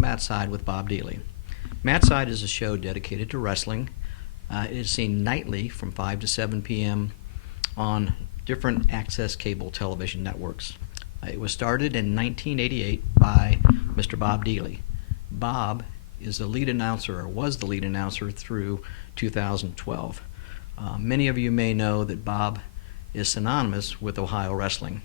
Matside with Bob Dieli. Matside is a show dedicated to wrestling. It is seen nightly from 5 to 7 p.m. on different access cable television networks. It was started in 1988 by Mr. Bob Dieli. Bob is the lead announcer, or was the lead announcer through 2012. Many of you may know that Bob is synonymous with Ohio wrestling.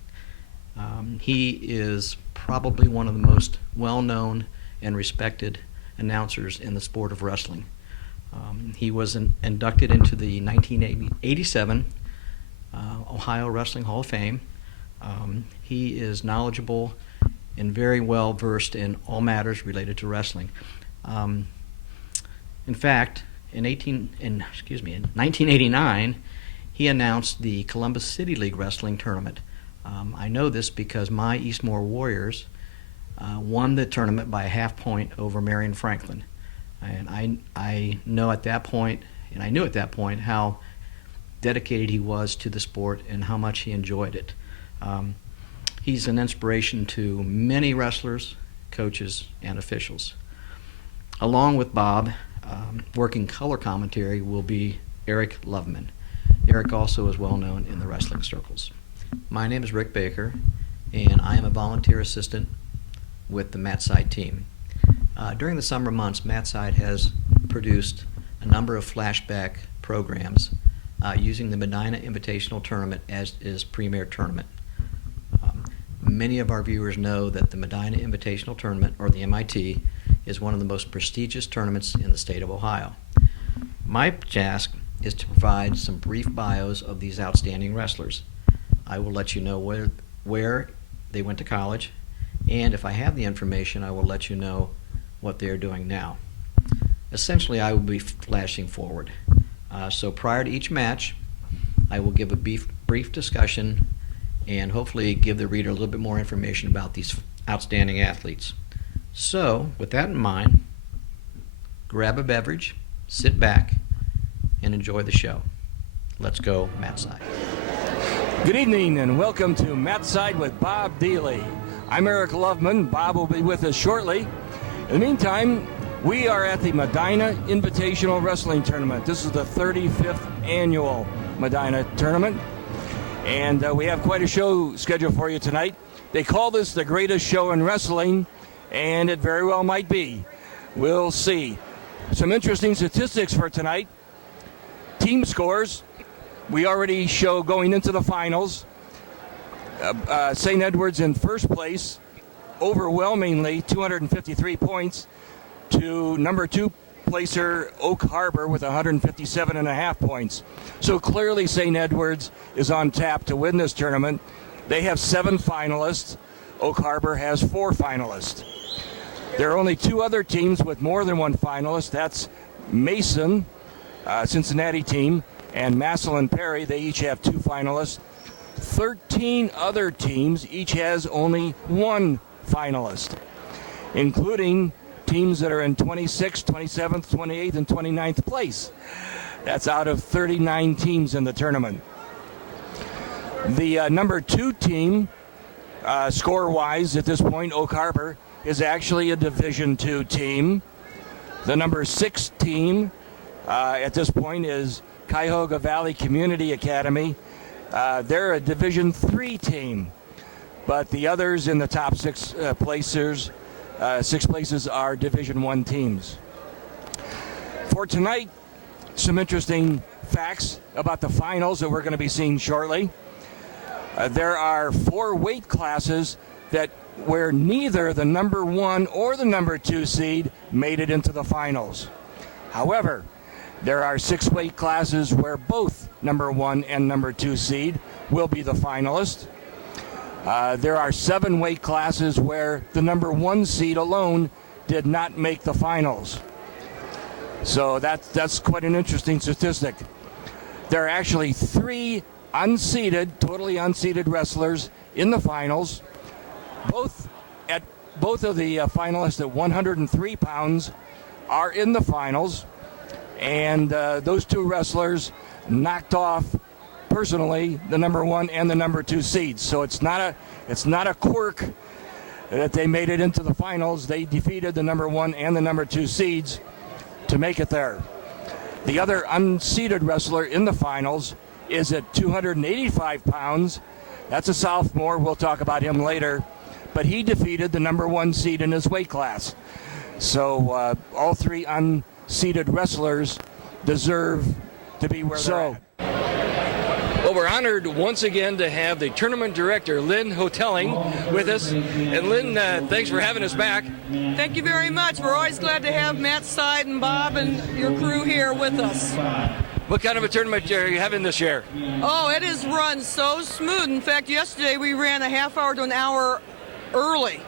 He is probably one of the most well-known and respected announcers in the sport of wrestling. He was inducted into the 1987 Ohio Wrestling Hall of Fame. He is knowledgeable and very well versed in all matters related to wrestling. In fact, in 1989, he announced the Columbus City League Wrestling Tournament. I know this because my Eastmore Warriors won the tournament by a half point over Marion Franklin. And I knew at that point how dedicated he was to the sport and how much he enjoyed it. He's an inspiration to many wrestlers, coaches, and officials. Along with Bob, working color commentary will be Eric Loveman. Eric also is well known in the wrestling circles. My name is Rick Baker, and I am a volunteer assistant with the Matside team. During the summer months, Matside has produced a number of flashback programs using the Medina Invitational Tournament as its premier tournament. Many of our viewers know that the Medina Invitational Tournament, or the MIT, is one of the most prestigious tournaments in the state of Ohio. My task is to provide some brief bios of these outstanding wrestlers. I will let you know where they went to college, and if I have the information, I will let you know what they are doing now. Essentially, I will be flashing forward. So prior to each match, I will give a brief discussion and hopefully give the reader a little bit more information about these outstanding athletes. So, with that in mind, grab a beverage, sit back, and enjoy the show. Let's go, Matside. Good evening and welcome to Matside with Bob Dieli. I'm Eric Loveman. Bob will be with us shortly. In the meantime, we are at the Medina Invitational Wrestling Tournament. This is the 35th annual Medina Tournament, and we have quite a show scheduled for you tonight. They call this the greatest show in wrestling, and it very well might be. We'll see. Some interesting statistics for tonight. Team scores. We already show going into the finals. St. Edward's in first place, overwhelmingly 253 points, to number 2 placer Oak Harbor with 157.5 points. So clearly St. Edward's is on tap to win this tournament. They have 7 finalists. Oak Harbor has 4 finalists. There are only 2 other teams with more than 1 finalist. That's Mason, Cincinnati team, and Massillon Perry. They each have 2 finalists. 13 other teams each has only 1 finalist, including teams that are in 26th, 27th, 28th, and 29th place. That's out of 39 teams in the tournament. The number 2 team, score-wise at this point, Oak Harbor, is actually a Division II team. The number 6 team at this point is Cuyahoga Valley Community Academy. They're a Division III team, but the others in the top 6 places are Division I teams. For tonight, some interesting facts about the finals that we're going to be seeing shortly. There are 4 weight classes where neither the number 1 or the number 2 seed made it into the finals. However, there are 6 weight classes where both number 1 and number 2 seed will be the finalist. There are 7 weight classes where the number 1 seed alone did not make the finals. So that's quite an interesting statistic. There are actually 3 totally unseeded wrestlers in the finals. Both of the finalists at 103 pounds are in the finals, and those 2 wrestlers knocked off personally the number 1 and the number 2 seeds. So it's not a quirk that they made it into the finals. They defeated the number 1 and the number 2 seeds to make it there. The other unseeded wrestler in the finals is at 285 pounds. That's a sophomore. We'll talk about him later. But he defeated the number 1 seed in his weight class. So all 3 unseeded wrestlers deserve to be where they're at. Well, we're honored once again to have the tournament director, Lynn Hotelling, with us. And Lynn, thanks for having us back. Thank you very much. We're always glad to have Matside and Bob and your crew here with us. What kind of a tournament are you having this year? Oh, it is run so smooth. In fact, yesterday we ran a half hour to an hour early.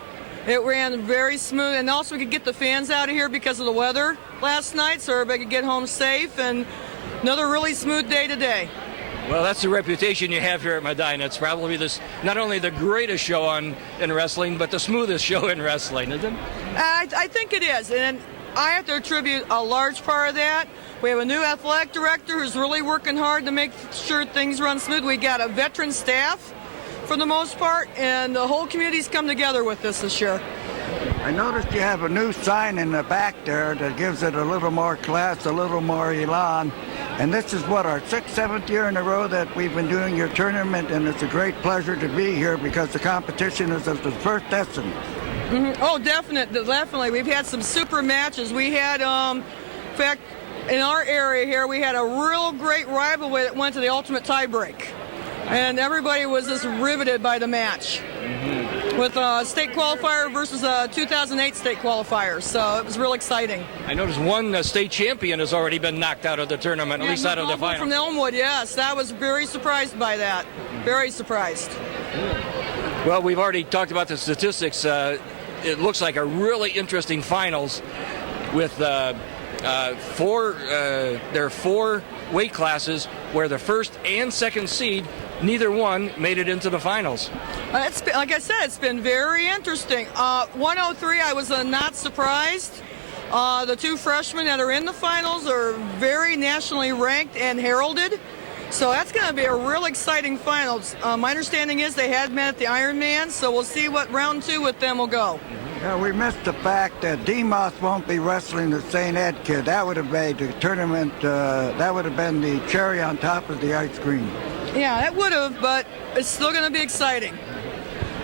It ran very smooth, and also we could get the fans out of here because of the weather last night, so everybody could get home safe, and another really smooth day today. Well, that's the reputation you have here at Medina. It's probably not only the greatest show in wrestling, but the smoothest show in wrestling, isn't it? I think it is, and I have to attribute a large part of that. We have a new athletic director who's really working hard to make sure things run smooth. We got a veteran staff for the most part, and the whole community's come together with this year. I noticed you have a new sign in the back there that gives it a little more class, a little more elan. And this is what, our 6th, 7th year in a row that we've been doing your tournament, and it's a great pleasure to be here because the competition is of the first essence. Mm-hmm. Oh, definitely. We've had some super matches. We had, in fact, in our area here, we had a real great rivalry that went to the ultimate tiebreak. And everybody was just riveted by the match. Mm-hmm. With a state qualifier versus a 2008 state qualifier. So it was real exciting. I noticed one state champion has already been knocked out of the tournament, at least out of the final. From Elmwood, yes. I was very surprised by that. Very surprised. Well, we've already talked about the statistics. It looks like a really interesting finals with there are 4 weight classes where the first and second seed, neither one made it into the finals. Like I said, it's been very interesting. 103, I was not surprised. The 2 freshmen that are in the finals are very nationally ranked and heralded. So that's going to be a real exciting finals. My understanding is they had met at the Ironman, so we'll see what round 2 with them will go. Yeah, we missed the fact that Demos won't be wrestling the St. Ed kid. That would have made the tournament, that would have been the cherry on top of the ice cream. Yeah, that would have, but it's still going to be exciting.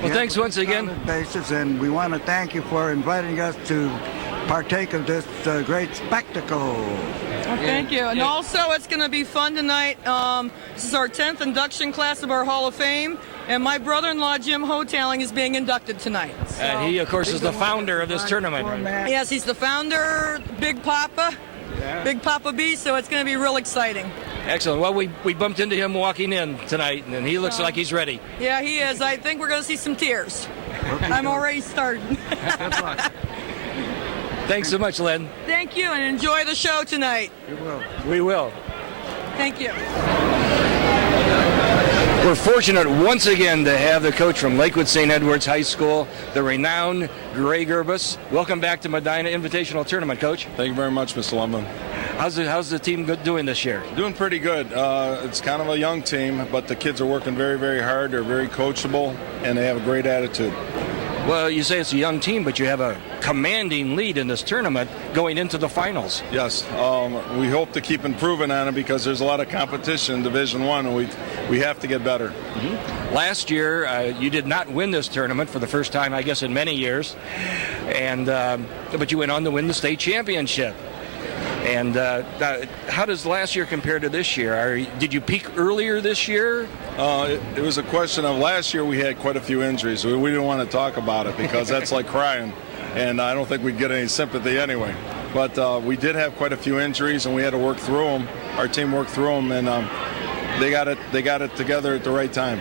Well, thanks once again. Basis, and we want to thank you for inviting us to partake of this great spectacle. Well, thank you. And also, it's going to be fun tonight. This is our 10th induction class of our Hall of Fame, and my brother-in-law, Jim Hotelling, is being inducted tonight. So, and he, of course, is the founder of this tournament. Yes, he's the founder, Big Papa, Big Papa B, so it's going to be real exciting. Excellent. Well, we bumped into him walking in tonight, and he looks like he's ready. Yeah, he is. I think we're going to see some tears. I'm already starting. Good luck. Thanks so much, Len. Thank you, and enjoy the show tonight. You will. We will. Thank you. We're fortunate once again to have the coach from Lakewood St. Edwards High School, the renowned Gray Gerbus. Welcome back to Medina Invitational Tournament, Coach. Thank you very much, Mr. Lumlin. How's the team doing this year? Doing pretty good. It's kind of a young team, but the kids are working very, very hard. They're very coachable, and they have a great attitude. Well, you say it's a young team, but you have a commanding lead in this tournament going into the finals. Yes, we hope to keep improving on it because there's a lot of competition in Division I, and we have to get better. Mm-hmm. Last year, you did not win this tournament for the first time, I guess, in many years, and but you went on to win the state championship. And how does last year compare to this year? Did you peak earlier this year? It was a question of last year we had quite a few injuries. We didn't want to talk about it because that's like crying, and I don't think we'd get any sympathy anyway. But we did have quite a few injuries, and we had to work through them. Our team worked through them, and they got it together at the right time.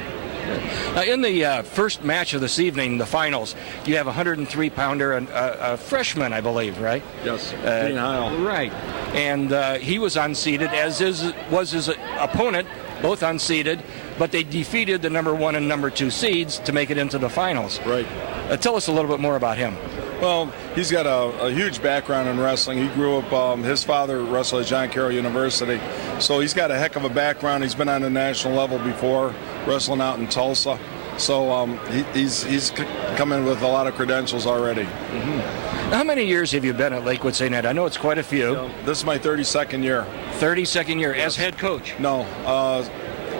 Now, in the first match of this evening, the finals, you have a 103-pounder, a freshman, I believe, right? Yes, Dean Heil. Right. And he was unseeded, as was his opponent, both unseeded, but they defeated the number 1 and number 2 seeds to make it into the finals. Right. Tell us a little bit more about him. Well, he's got a huge background in wrestling. He grew up, his father wrestled at John Carroll University, so he's got a heck of a background. He's been on the national level before, wrestling out in Tulsa. So he's coming with a lot of credentials already. How many years have you been at Lakewood St. Ed? I know it's quite a few. This is my 32nd year. 32nd year as head coach. No,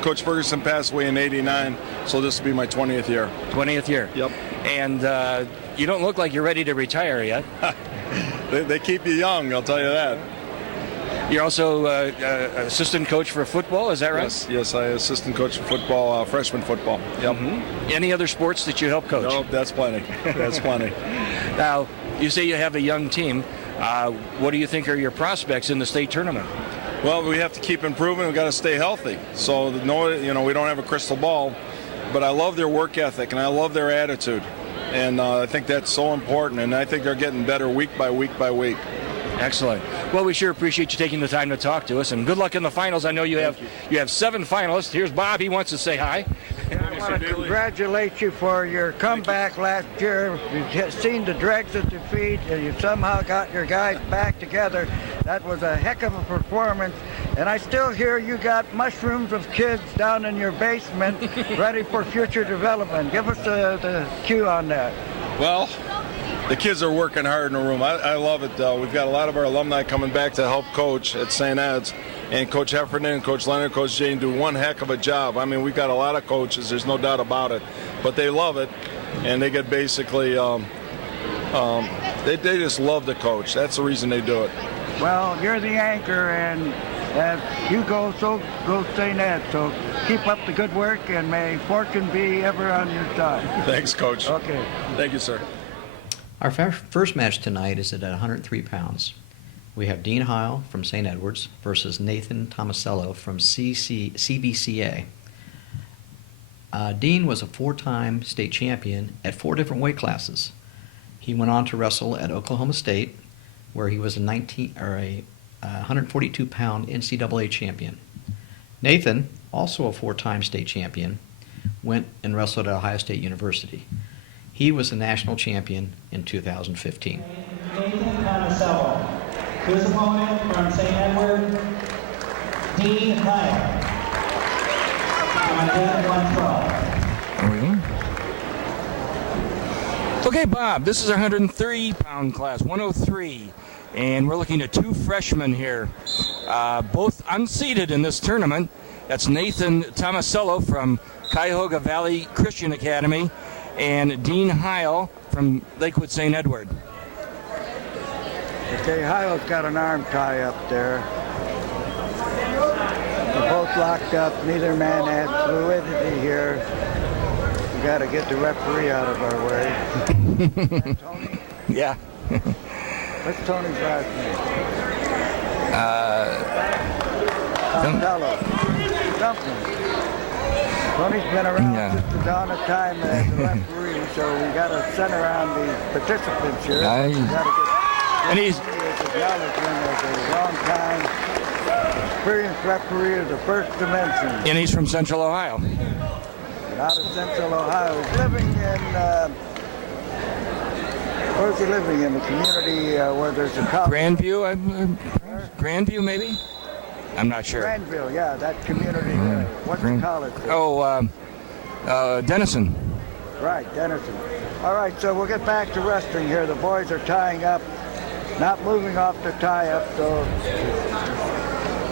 Coach Ferguson passed away in '89, so this will be my 20th year. 20th year. Yep. And you don't look like you're ready to retire yet. They keep you young, I'll tell you that. You're also assistant coach for football, is that right? Yes, I assistant coach for football, freshman football. Yep. Any other sports that you help coach? No, that's plenty. That's plenty. Now, you say you have a young team. What do you think are your prospects in the state tournament? Well, we have to keep improving. We've got to stay healthy. So, we don't have a crystal ball, but I love their work ethic and I love their attitude. And I think that's so important, and I think they're getting better week by week by week. Excellent. Well, we sure appreciate you taking the time to talk to us, and good luck in the finals. I know you have 7 finalists. Here's Bob. He wants to say hi. I want to congratulate you for your comeback last year. You've seen the dregs of defeat, and you somehow got your guys back together. That was a heck of a performance. And I still hear you got mushrooms of kids down in your basement ready for future development. Give us the cue on that. Well, the kids are working hard in the room. I love it. We've got a lot of our alumni coming back to help coach at St. Ed's. And Coach Heffernan, Coach Leonard, Coach Jane do one heck of a job. I mean, we've got a lot of coaches. There's no doubt about it. But they love it, and they get basically they just love the coach. That's the reason they do it. Well, you're the anchor, and as you go, so goes St. Ed. So keep up the good work, and may fortune be ever on your side. Thanks, Coach. Okay. Thank you, sir. Our first match tonight is at 103 pounds. We have Dean Heil from St. Edward's versus Nathan Tomasello from CBCA. Dean was a 4-time state champion at 4 different weight classes. He went on to wrestle at Oklahoma State, where he was a 142-pound NCAA champion. Nathan, also a 4-time state champion, went and wrestled at Ohio State University. He was a national champion in 2015. Nathan Tomasello. His opponent from St. Edward, Dean Heil. On day 112. Okay, Bob, this is our 103-pound class, 103. And we're looking at 2 freshmen here, both unseeded in this tournament. That's Nathan Tomasello from Cuyahoga Valley Christian Academy and Dean Heil from Lakewood St. Edward. Okay, Heil's got an arm tie up there. They're both locked up. Neither man has fluidity here. We got to get the referee out of our way. Tony? Yeah. What's Tony's last name? Something. Tony's been around since the dawn of time as a referee, so we got to center around the participants here. We got to get And he's acknowledgement as a long-time experienced referee of the first dimension. And he's from Central Ohio. Out of Central Ohio. He's living in, where's he living in? The community where there's a college. Grandview, Grandview maybe? I'm not sure. Grandville, yeah, that community. What's the college? Oh, Denison. Right, Denison. All right, so we'll get back to wrestling here. The boys are tying up, not moving off their tie-up. So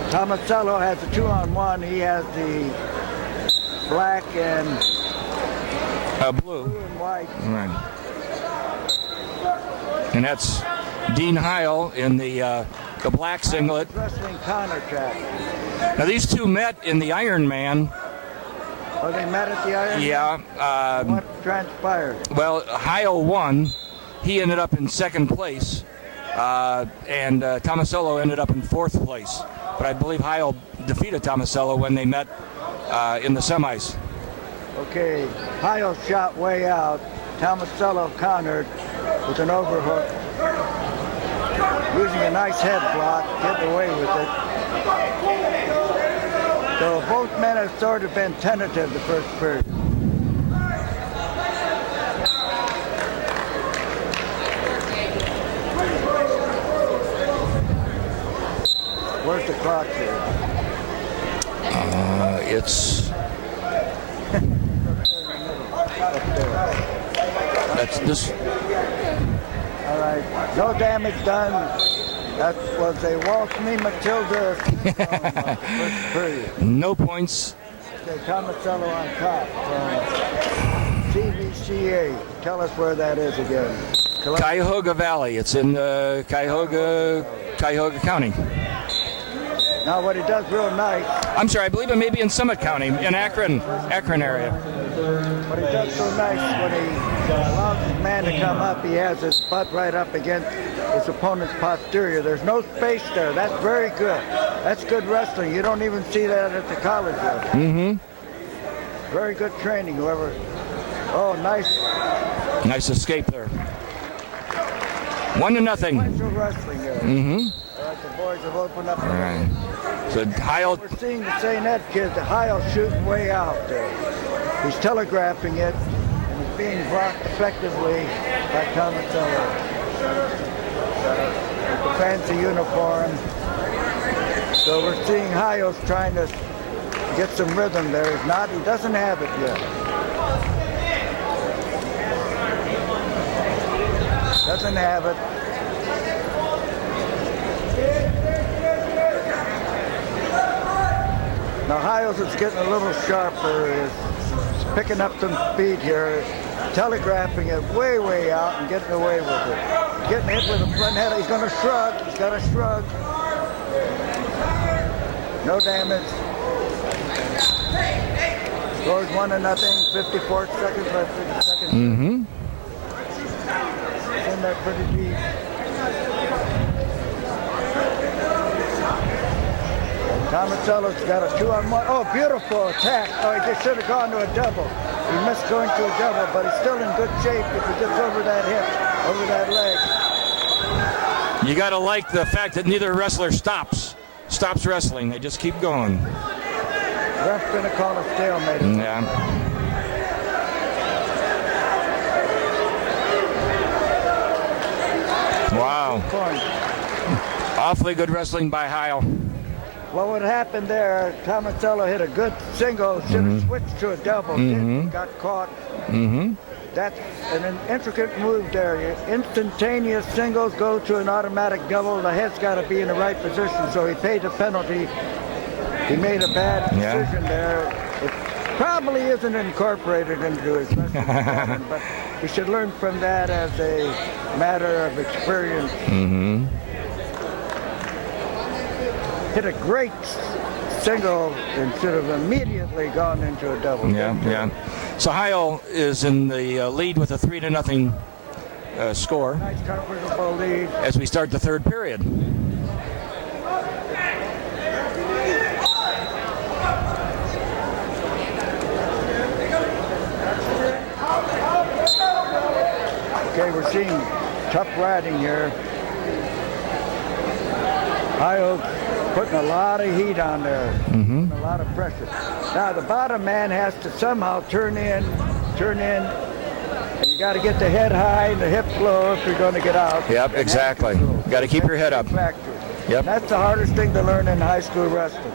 Tomasello has a 2-on-1. He has the black and Blue and white. Right. And that's Dean Heil in the black singlet. Wrestling counter track. Now these two met in the Iron Man. Oh, they met at the Iron? Yeah. What transpired? Well, Heil won. He ended up in second place, and Tomasello ended up in fourth place. But I believe Heil defeated Tomasello when they met in the semis. Okay, Heil shot way out. Tomasello countered with an overhook, using a nice head block, getting away with it. So both men have sort of been tentative the first period. Where's the clock here? It's this. All right, no damage done. That was a Walsh-Me Matilda first period. No points. Okay, Tomasello on top from CVCA. Tell us where that is again. Cuyahoga Valley. It's in Cuyahoga County. Now what he does real nice, I'm sorry, I believe it may be in Summit County, in Akron area. what he does so nice when he allows his man to come up, he has his butt right up against his opponent's posterior. There's no space there. That's very good. That's good wrestling. You don't even see that at the college level. Mm-hmm. Very good training, whoever. Oh, Nice escape there. 1-0. sequential wrestling there. Mm-hmm. All right, the boys have opened up. All right. So Heil, We're seeing the St. Ed kid, the Heil shooting way out there. He's telegraphing it, and it's being blocked effectively by Tomasello. With the fancy uniform. So we're seeing Heil's trying to get some rhythm there. He doesn't have it yet. Doesn't have it. Now Hiles is getting a little sharper. He's picking up some speed here, telegraphing it way out and getting away with it. Getting hit with a front head. He's going to shrug. He's got to shrug. No damage. Scores 1-0. 54 seconds left. 50 seconds. mm-hmm. In there pretty deep. Tomasello's got a 2-on-1. Oh, beautiful attack. Oh, he just should have gone to a double. He missed going to a double, but he's still in good shape if he gets over that hip, over that leg. You got to like the fact that neither wrestler stops wrestling. They just keep going. Ref's going to call a stalemate. Yeah. Wow. Point. Awfully good wrestling by Heil. Well, what happened there, Tomasello hit a good single, should have switched to a double, didn't, got caught. Mm-hmm. That's an intricate move there. Your instantaneous singles go to an automatic double. The head's got to be in the right position, so he paid the penalty. He made a bad decision there. It probably isn't incorporated into his wrestling pattern, but he should learn from that as a matter of experience. Mm-hmm. Hit a great single and should have immediately gone into a double. Yeah. So Heil is in the lead with a 3-0 score Nice comfortable lead. as we start the third period. Okay, we're seeing tough riding here. Heil putting a lot of heat on there, a lot of pressure. Now the bottom man has to somehow turn in, and you got to get the head high and the hips low if you're going to get out. Yep, exactly. You got to keep your head up. Yep. That's the hardest thing to learn in high school wrestling.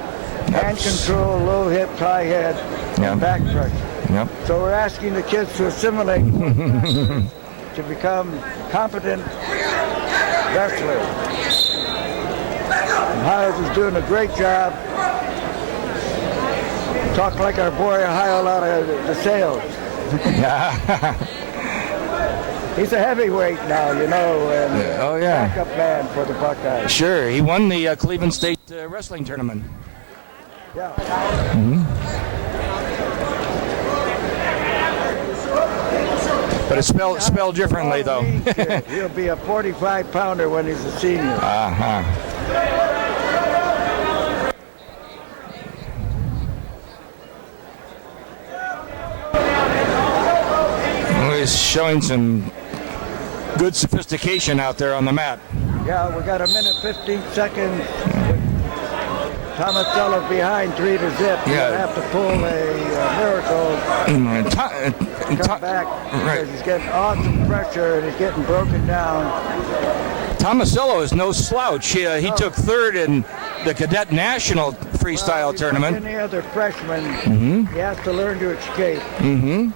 Hand control, low hips, high head, and back pressure. Yep. So we're asking the kids to assimilate to become competent wrestlers. And Hiles is doing a great job. Talk like our boy Heil out of the sales. He's a heavyweight now, you know, and backup man for the Buckeyes. Sure, he won the Cleveland State wrestling tournament. Yeah. But it's spelled differently, though. He'll be a 45-pounder when he's a senior. Uh-huh. He's showing some good sophistication out there on the mat. Yeah, we got 1:15 seconds. Tomasello behind 3-0. He'll have to pull a miracle. Come back because he's getting awesome pressure and he's getting broken down. Tomasello is no slouch. He took third in the Cadet National Freestyle Tournament. Like any other freshman, he has to learn to escape. Mm-hmm.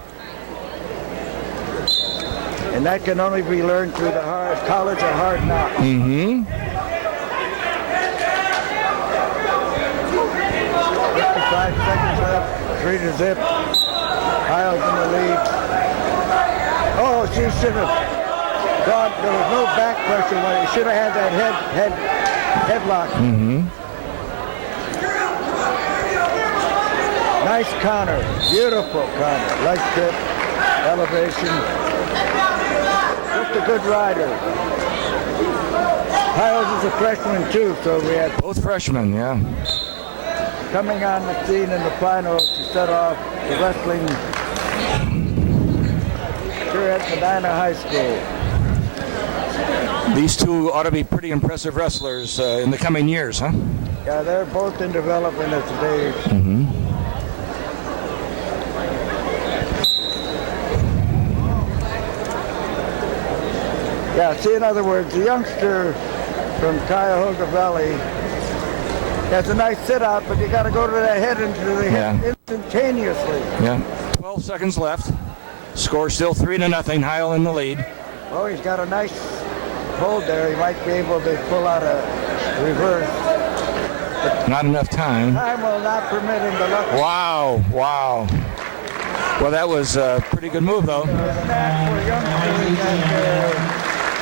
And And that can only be learned through the college of hard knocks. Mm-hmm. 55 seconds left, 3-0. Kyle's in the lead. Oh, she should have gone. There was no back pressure when he should have had that headlock. Mm-hmm. Nice counter, beautiful counter. Leg tip, elevation. Just a good rider. Kyle's is a freshman too, so we had Both freshmen, yeah. coming on the scene in the finals to set off the wrestling here at Medina High School. These two ought to be pretty impressive wrestlers in the coming years, huh? Yeah, they're both in development at today's. Mm-hmm. Yeah, see, in other words, the youngster from Cuyahoga Valley has a nice sit-out, but you got to go to the head into the head instantaneously. Yeah. 12 seconds left. Score still 3-0. Heil in the lead. Oh, he's got a nice hold there. He might be able to pull out a reverse. Not enough time. Time will not permit him to look. Wow, wow. Well, that was a pretty good move, though. That for youngsters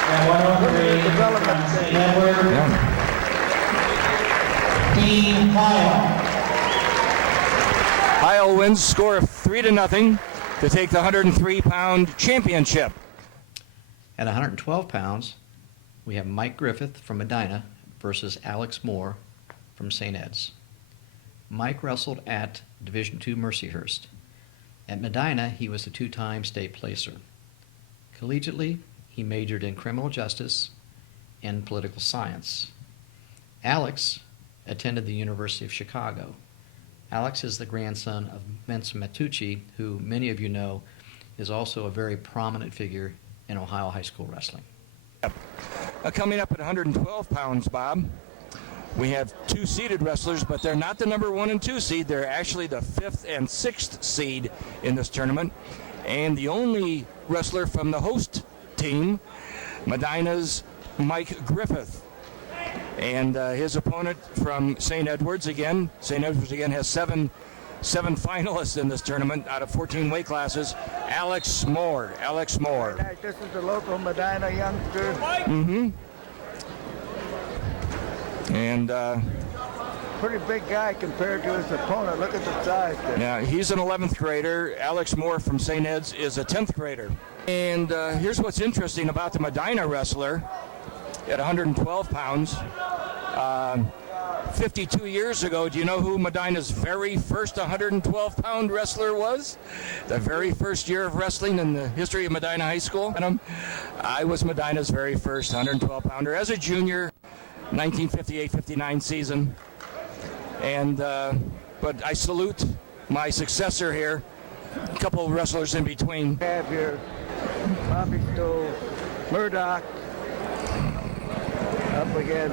that limited development. Yeah. Dean Kyle. Heil wins, score of 3-0 to take the 103-pound championship. At 112 pounds, we have Mike Griffith from Medina versus Alex Moore from St. Ed's. Mike wrestled at Division II Mercyhurst. At Medina, he was a two-time state placer. Collegiately, he majored in criminal justice and political science. Alex attended the University of Chicago. Alex is the grandson of Vince Matucci, who many of you know is also a very prominent figure in Ohio high school wrestling. Coming up at 112 pounds, Bob, we have two seeded wrestlers, but they're not the number 1 and 2 seed. They're actually the 5th and 6th seed in this tournament. And the only wrestler from the host team, Medina's Mike Griffith. And his opponent from St. Edwards again. St. Edwards again has seven finalists in this tournament out of 14 weight classes. Alex Moore. Alex Moore. This is the local Medina youngster. Mm-hmm. And Pretty big guy compared to his opponent. Look at the size there. yeah, he's an 11th grader. Alex Moore from St. Ed's is a 10th grader. And here's what's interesting about the Medina wrestler at 112 pounds. 52 years ago, do you know who Medina's very first 112-pound wrestler was? The very first year of wrestling in the history of Medina High School. I was Medina's very first 112-pounder as a junior, 1958-59 season. And but I salute my successor here. A couple of wrestlers in between. We have here Bobby Stowe, Murdoch, up again.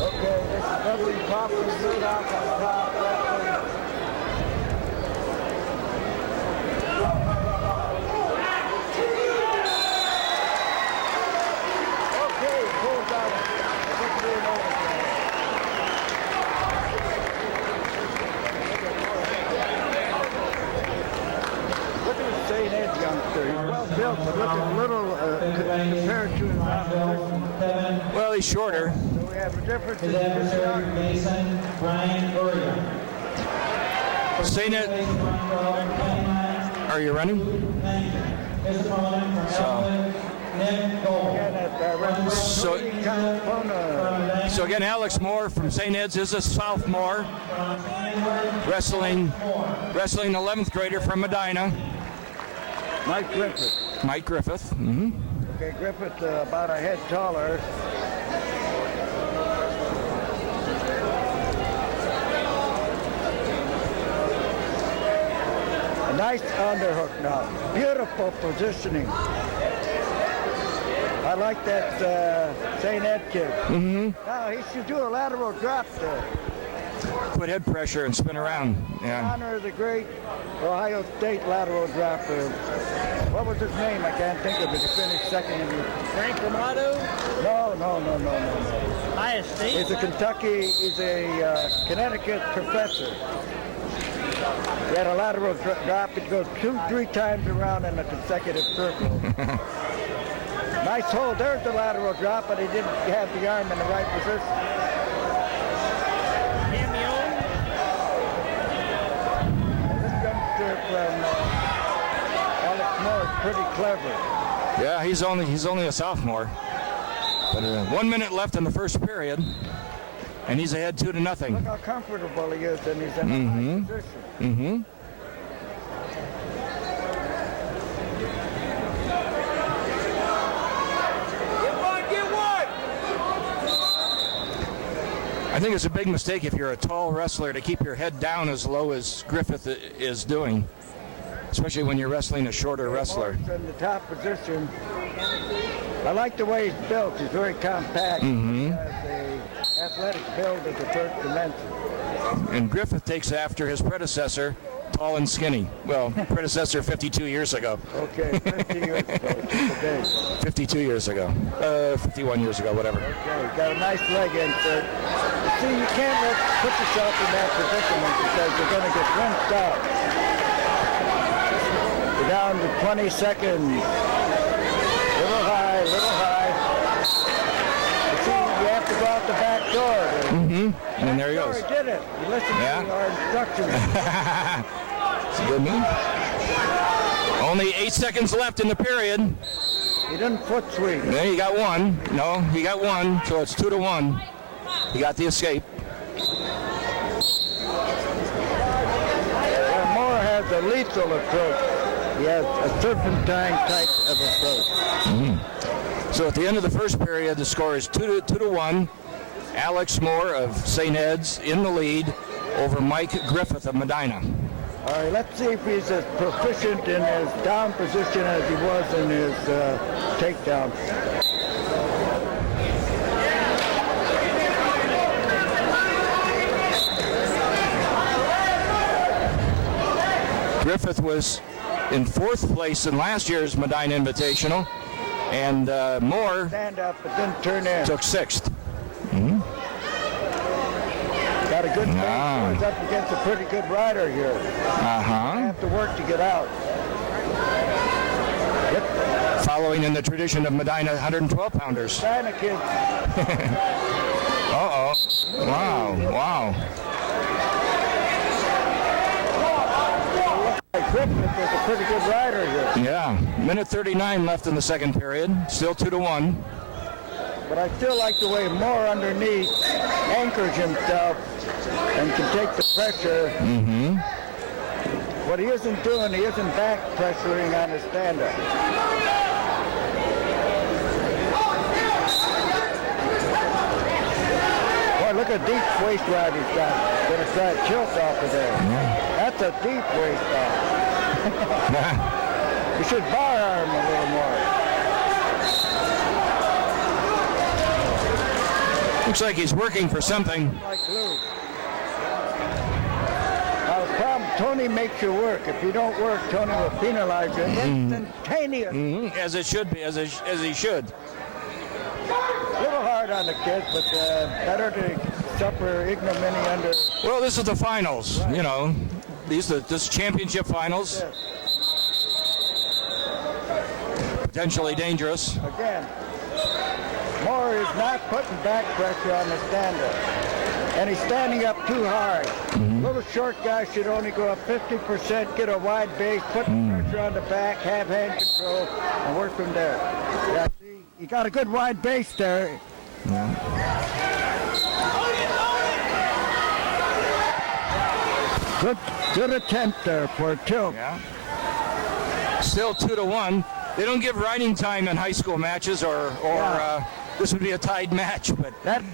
Okay, this is Dudley Pop with Murdoch on top. Okay, pulls out. Look at the St. Ed youngster. He's well built, but look at a little compared to his opposition. Well, he's shorter. So we have a difference in His adversary, Mason Brian Uriah. St. Ed, are you running? His opponent from Elwood, Nick Gold. So again, Alex Moore from St. Ed's is a sophomore, wrestling 11th grader from Medina. Mike Griffith. Mike Griffith. Mm-hmm. Okay, Griffith about a head taller. A nice underhook now. Beautiful positioning. I like that St. Ed kid. Mm-hmm. Now he should do a lateral drop there. Put head pressure and spin around. In Yeah. honor of the great Ohio State lateral dropper. What was his name? I can't think of it. He finished second in the... Frank Amato, No. Ohio State. He's a Connecticut professor. He had a lateral drop. It goes 2-3 times around in a consecutive circle. Nice hold. There's the lateral drop, but he didn't have the arm in the right position. This youngster from Alex Moore is pretty clever. Yeah, he's only a sophomore. But 1 minute left in the first period, and he's ahead 2-0. Look how comfortable he is, and he's in a high position. Mm-hmm. I think it's a big mistake if you're a tall wrestler to keep your head down as low as Griffith is doing, especially when you're wrestling a shorter wrestler. Moore's in the top position. I like the way he's built. He's very compact. Mm-hmm. He has a athletic build at the first dimension. And Griffith takes after his predecessor, tall and skinny. Well, predecessor 52 years ago. Okay, 50 years ago today. 52 years ago. 51 years ago, whatever. Okay, got a nice leg insert. See, you can't put yourself in that predicament because you're going to get rinsed out. You're down to 20 seconds. Little high. You see, you have to go out the back door. Mm-hmm. And there he goes. He did it. He listened to our instructions. It's a good move. Only 8 seconds left in the period. He didn't foot sweep. Yeah, he got one. No, he got one, so it's 2-1. He got the escape. Moore has a lethal approach. He has a serpentine type of approach. Mm-hmm. So at the end of the first period, the score is 2-1. Alex Moore of St. Ed's in the lead over Mike Griffith of Medina. All right, let's see if he's as proficient in his down position as he was in his takedown. Griffith was in 4th place in last year's Medina Invitational, and Moore Stand up, but didn't turn in. took 6th. Got a good stand. He's up against a pretty good rider here. Have to work to get out. Following in the tradition of Medina 112-pounders. Medina kids. Uh-oh. Wow. Griffith is a pretty good rider here. Yeah, minute 39 left in the second period. Still 2-1. But I still like the way Moore underneath anchors himself and can take the pressure. Mm-hmm. What he isn't doing, he isn't back pressuring on his stand-up. Boy, look at deep waist ride he's got. Gonna try to tilt off of there. Yeah. That's a deep waist off. You should bar arm a little more. Looks like he's working for something. Like glue. Now the problem, Tony makes you work. If you don't work, Tony will penalize you instantaneously. Mm-hmm. As it should be, as he should. A little hard on the kids, but better to suffer ignominy under. Well, this is the finals, right. You know. This championship finals. Yes. Potentially dangerous. Again, Moore is not putting back pressure on the stand-up. And he's standing up too hard. Little short guy should only go up 50%, get a wide base, put the pressure on the back, have hand control, and work from there. Yeah, see, he got a good wide base there. Good attempt there for a tilt. Yeah. Still 2-1. They don't give riding time in high school matches, or this would be a tied match. But that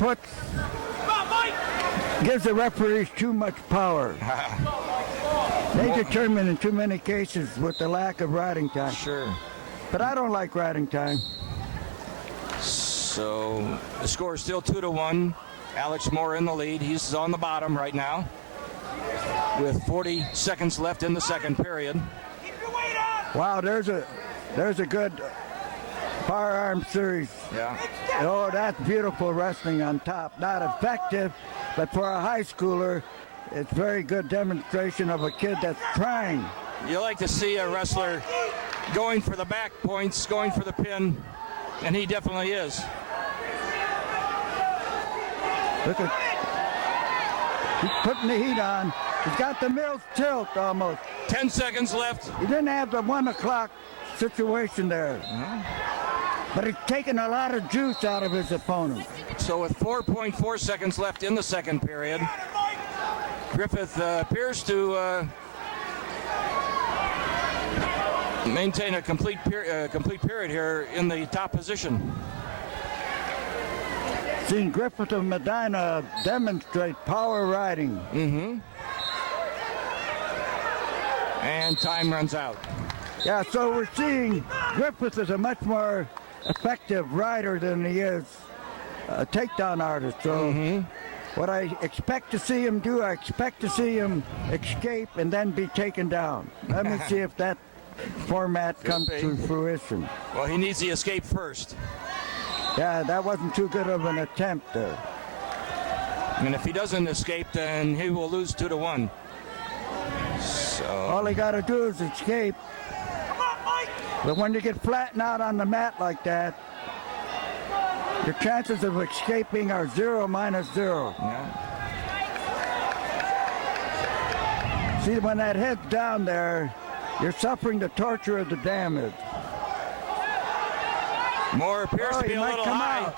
gives the referees too much power. They determine in too many cases with the lack of riding time. Sure. But I don't like riding time. So the score is still 2-1. Alex Moore in the lead. He's on the bottom right now with 40 seconds left in the second period. Wow, there's a good power arm series. Yeah. Oh, that's beautiful wrestling on top. Not effective, but for a high schooler, it's very good demonstration of a kid that's trying. You like to see a wrestler going for the back points, going for the pin, and he definitely is. Look at, he's putting the heat on. He's got the Mills tilt almost. 10 seconds left. He didn't have the 1 o'clock situation there. But he's taken a lot of juice out of his opponent. So with 4.4 seconds left in the second period, Griffith appears to maintain a complete period here in the top position. Seen Griffith of Medina demonstrate power riding. And time runs out. Yeah, so we're seeing Griffith is a much more effective rider than he is a takedown artist. So what I expect to see him do, I expect to see him escape and then be taken down. Let me see if that format comes to fruition. Well, he needs the escape first. Yeah, that wasn't too good of an attempt there. And if he doesn't escape, then he will lose 2-1. So All he got to do is escape. But when you get flattened out on the mat like that, your chances of escaping are 0 - 0. yeah. See, when that head's down there, you're suffering the torture of the damage. Moore appears to be he a might little come high. out.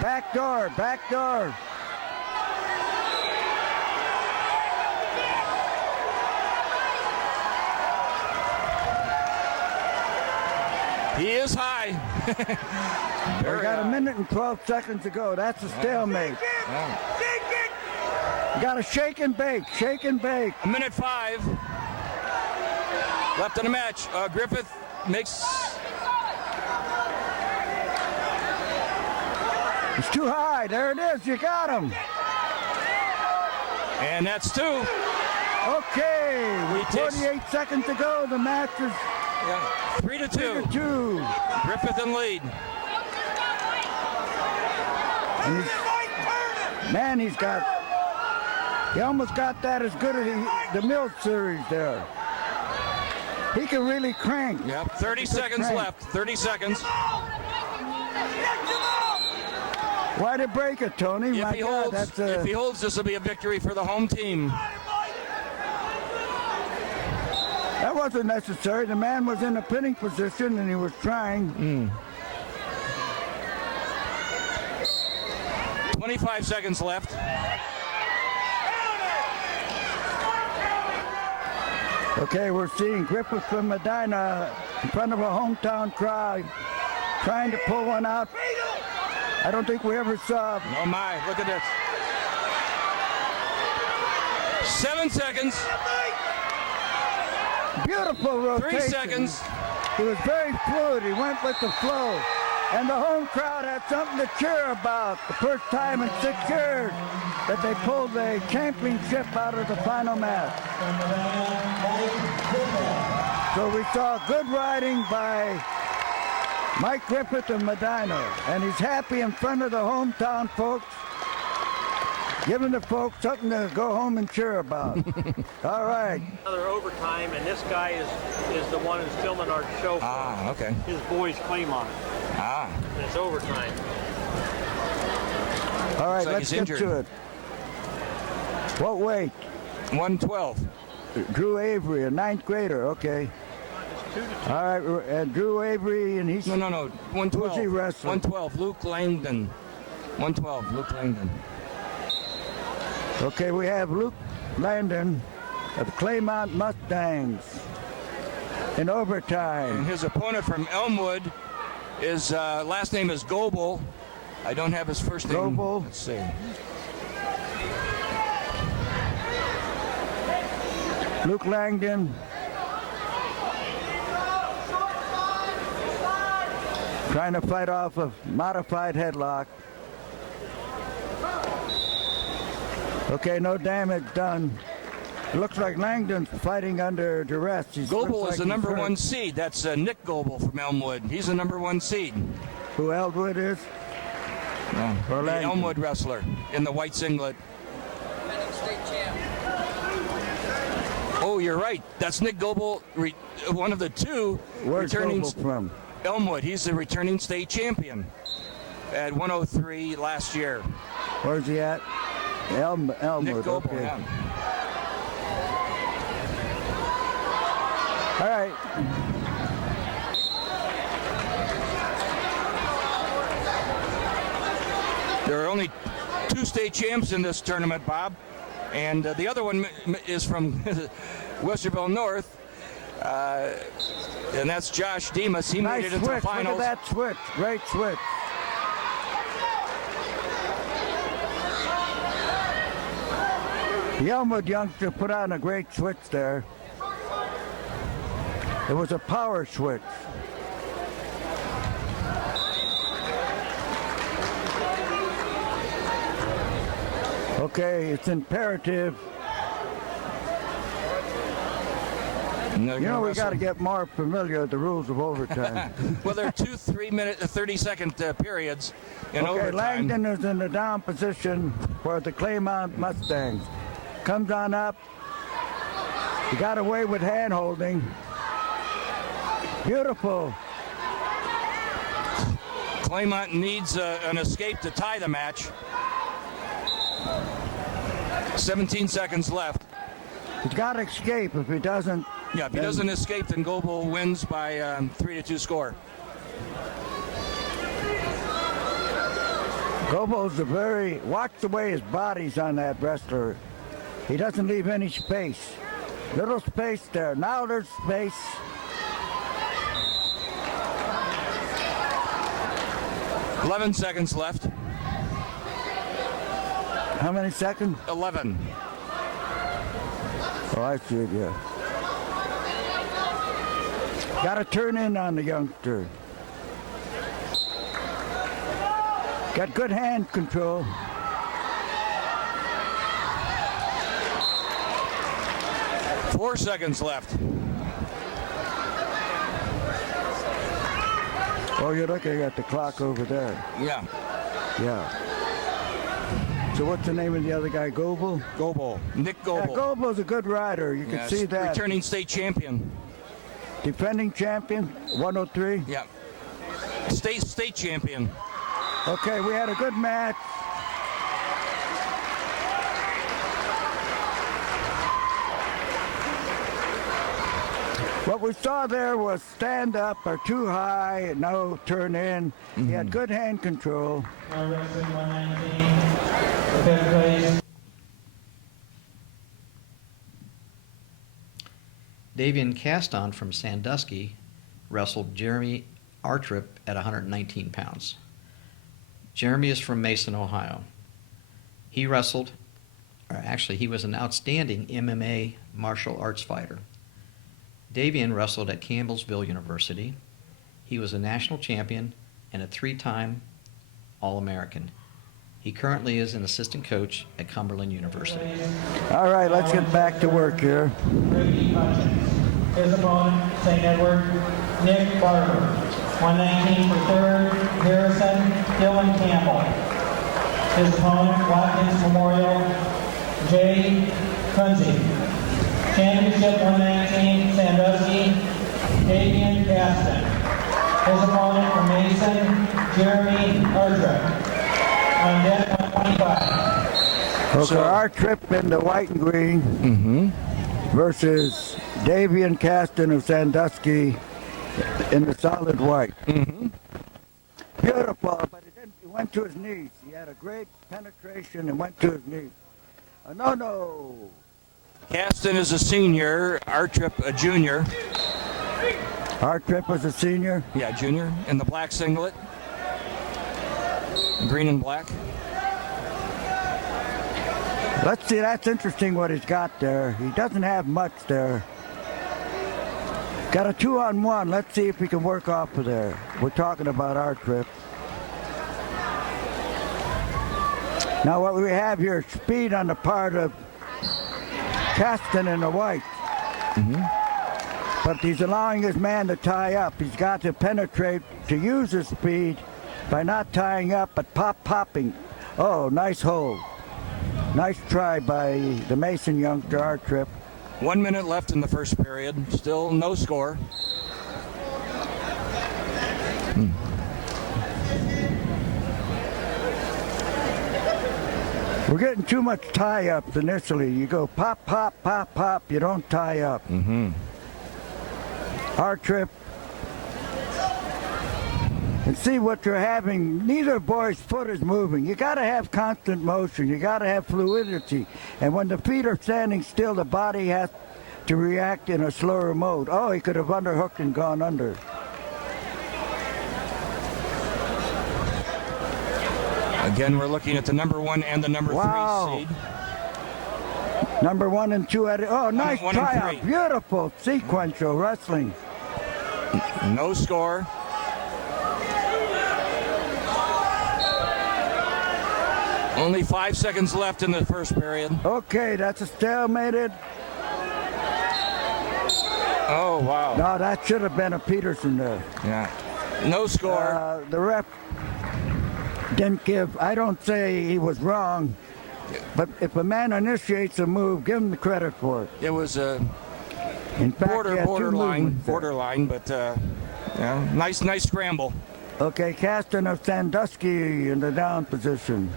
Back door, back door. He is high. We got a minute and 12 seconds to go. That's a stalemate. You got to shake and bake, shake and bake. A minute 5 left in the match. Griffith makes. It's too high. There it is. You got him. And that's 2. Okay, with He takes- 48 seconds to go, the match is 3-2. 2. Griffith in lead. And he almost got that as good as the Mills series there. He can really crank. Yep. 30 seconds crank. left. 30 seconds. Why'd it break it, Tony? If My he God, holds, that's if he holds, this will be a victory for the home team. that wasn't necessary. The man was in a pinning position and he was trying. 25 seconds left. Okay, we're seeing Griffith from Medina in front of a hometown crowd trying to pull one out. I don't think we ever saw. Oh my, look at this. 7 seconds. Beautiful rotation. 3 seconds. He was very fluid. He went with the flow. And the home crowd had something to cheer about. The first time in 6 years that they pulled the championship out of the final match. So we saw good riding by Mike Griffith of Medina. And he's happy in front of the hometown folks, giving the folks something to go home and cheer about. All right. Another overtime, and this guy is the one who's filming our show. Ah, okay. His boys claim on it. Ah. And it's overtime. All right, like let's he's get injured. to it. What weight? 112. Drew Avery, a 9th grader. Okay. All right, and Drew Avery, and he's... No. 112. Who's he wrestling? 112. Luke Langdon. 112. Luke Langdon. Okay, we have Luke Landon of Claymont Mustangs in overtime. And his opponent from Elmwood, his last name is Goebel. I don't have his first name. Goebel. Let's see. Luke Langdon. Trying to fight off a modified headlock. Okay, no damage done. It looks like Langdon's fighting under duress. Goebel is the number 1 seed. That's Nick Goebel from Elmwood. He's the number 1 seed. Who Elmwood is? Or The Langdon? Elmwood wrestler in the white singlet. Oh, you're right. That's Nick Goebel, one of the 2 Where's returning. Goebel from? Elmwood. He's the returning state champion at 103 last year. Where's he at? Elmwood. Nick Goebel, okay. yeah. All right. There are only 2 state champs in this tournament, Bob, and the other one is from Westerville North, and that's Josh Demas. He Nice made it into switch. the finals. Look at that switch. Great switch. The Elmwood youngster put on a great switch there. It was a power switch. Okay, it's imperative. You know, we got to get more familiar with the rules of overtime. Well, there are 2 3-minute, 30-second periods in Okay, overtime. Langdon is in the down position for the Claymont Mustangs. Comes on up. He got away with hand holding. Beautiful. Claymont needs an escape to tie the match. 17 seconds left. He's got to escape. If he doesn't, Yeah, if he doesn't escape, then Goebel wins by 3-2 score. Goebel's watch the way his body's on that wrestler. He doesn't leave any space. Little space there. Now there's space. $11 seconds left. How many seconds? 11. Oh, I see it, yeah. Got to turn in on the youngster. Got good hand control. $4 seconds left. Oh, you're looking at the clock over there. Yeah. Yeah. So what's the name of the other guy, Goebel? Goebel. Nick Yeah, Goebel. Goebel's a good rider. You can Yes, see that. returning state champion. Defending champion, 103. Yeah. State champion. Okay, we had a good match. What we saw there was stand up or too high, no turn in. He had good hand control. Wrestling 119. Fifth place. Davian Caston from Sandusky wrestled Jeremy Artrip at 119 pounds. Jeremy is from Mason, Ohio. He wrestled, or actually he was an outstanding MMA martial arts fighter. Davian wrestled at Campbellsville University. He was a national champion and a 3-time All-American. He currently is an assistant coach at Cumberland University. All right, let's get back to work here. Ricky Hutchins. His opponent, St. Edward, Nick Barber. 119 for third, Harrison Dylan Campbell. His opponent, Watkins Memorial, Jay Kunze. Championship 119, Sandusky, Davian Caston. His opponent from Mason, Jeremy Ardrek. On deck 125. Okay, our trip in the white and green versus Davian Caston of Sandusky in the solid white. Beautiful, but it went to his knees. He had a great penetration and went to his knees. No. Caston is a senior, Artrip a junior. Our trip was a senior. Yeah, junior, in the black singlet. Green and black. Let's see, that's interesting what he's got there. He doesn't have much there. Got a 2-on-1. Let's see if we can work off of there. We're talking about our trip. Now what we have here is speed on the part of Caston in the white. But he's allowing his man to tie up. He's got to penetrate to use his speed by not tying up but popping. Oh, nice hold. Nice try by the Mason youngster, our trip. 1 minute left in the first period. Still no score. We're getting too much tie-ups initially. You go pop, pop, pop, pop. You don't tie up. Our trip. And see what you're having. Neither boy's foot is moving. You got to have constant motion. You got to have fluidity. And when the feet are standing still, the body has to react in a slower mode. Oh, he could have underhooked and gone under. Again, we're looking at the number 1 and the number 3 seed. Number 1 and 2 at it. Oh, nice one and try-out. three. Beautiful sequential wrestling. No score. Only 5 seconds left in the first period. Okay, that's a stalemated. Oh, wow. No, that should have been a Peterson there. Yeah. No score. The ref didn't give. I don't say he was wrong, but if a man initiates a move, give him the credit for it. It was a In fact, he had two movements there. borderline, but yeah, nice scramble. Okay, Caston of Sandusky in the down position.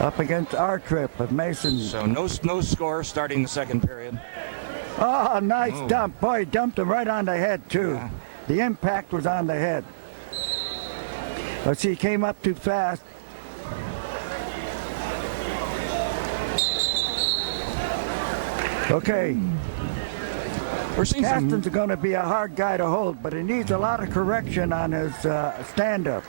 Up against our trip of Mason. So no score starting the second period. Oh, nice dump. Boy, he dumped him right on the head, too. Yeah. The impact was on the head. Let's see, he came up too fast. Okay. We're seeing Caston's going to be a hard guy to hold, but he needs a lot of correction on his stand-up.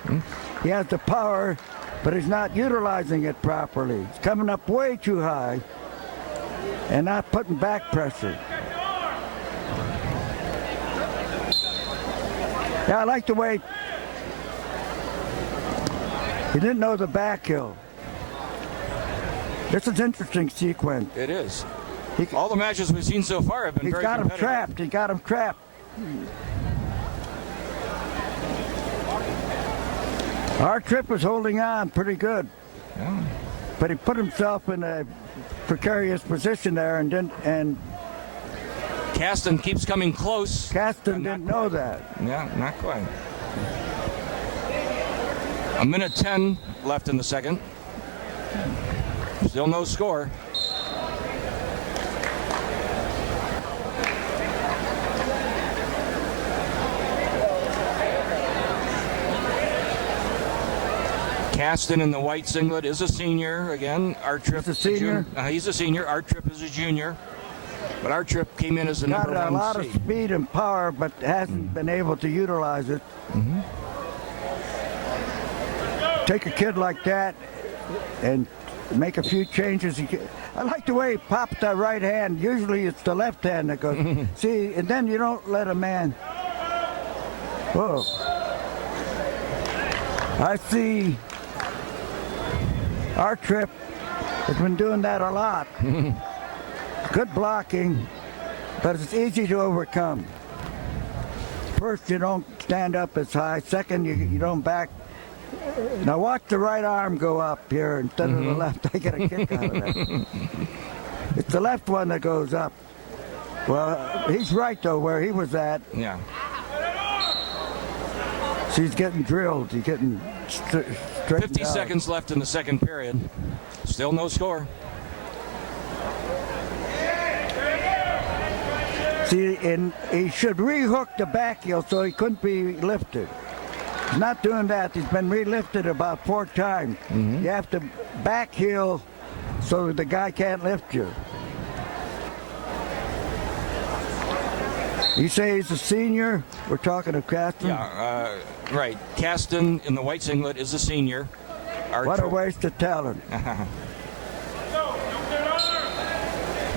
He has the power, but he's not utilizing it properly. He's coming up way too high and not putting back pressure. Yeah, I like the way he didn't know the back hill. This is an interesting sequence. It is. All the matches we've seen so far have been He's very got him competitive. trapped. He got him trapped. Our trip is holding on pretty good. Yeah. But he put himself in a precarious position there and didn't, and Caston keeps coming close. Caston didn't know that. Yeah, not quite. 1:10 left in the second. Still no score. Caston in the white singlet is a senior again. Our trip He's a senior? He's a senior. Our trip is a junior. But our trip came in as the Got number a 1 lot of seed. speed and power, but hasn't been able to utilize it. Take a kid like that and make a few changes. I like the way he pops that right hand. Usually it's the left hand that goes. See, and then you don't let a man. Whoa. I see our trip has been doing that a lot. Good blocking, but it's easy to overcome. First, you don't stand up as high. Second, you don't back. Now watch the right arm go up here instead of the left. I get a kick out of that. It's the left one that goes up. Well, he's right, though, where he was at. Yeah. So he's getting drilled. He's getting straightened 50 out. seconds left in the second period. Still no score. See, and he should re-hook the back heel so he couldn't be lifted. He's not doing that. He's been re-lifted about 4 times. You have to back heel so the guy can't lift you. You say he's a senior? We're talking of Caston? Yeah, right. Caston in the white singlet is a senior. Our What a trip- waste of talent.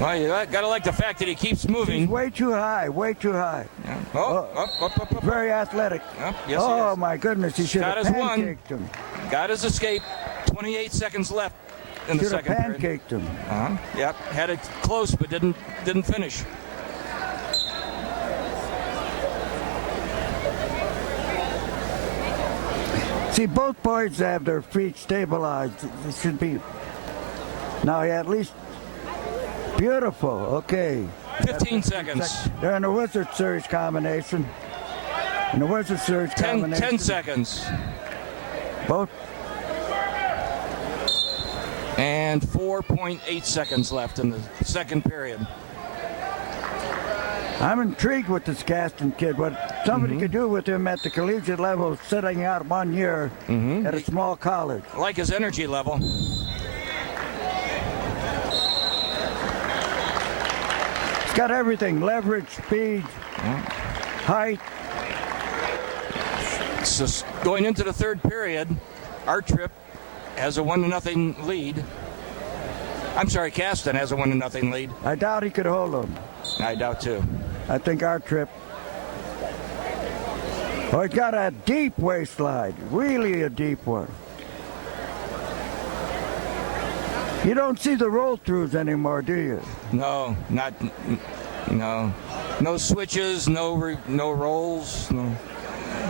Well, you got to like the fact that he keeps He's moving. way too high, way too high. Yeah. Up. Very athletic. Yep, yes, oh, he is. my goodness, he should Got have his one. pancaked him. Got his escape. 28 seconds left in the Should have second period. pancaked him. Yep, had it close but didn't finish. See, both boys have their feet stabilized. It should be. Now, he at least. Beautiful. Okay. 15 seconds. They're in a Wizard Series combination. In the Wizard Series 10 combination. seconds. Both. And 4.8 seconds left in the second period. I'm intrigued with this Gaston kid. What somebody could do with him at the collegiate level, sitting out 1 year at a small college. Like his energy level. He's got everything: leverage, speed, height. So going into the third period, our trip has a 1-0 lead. I'm sorry, Caston has a 1-0 lead. I doubt he could hold him. I doubt too. I think our trip. Oh, he's got a deep waistline, really a deep one. You don't see the roll-throughs anymore, do you? No, no switches, no rolls, no.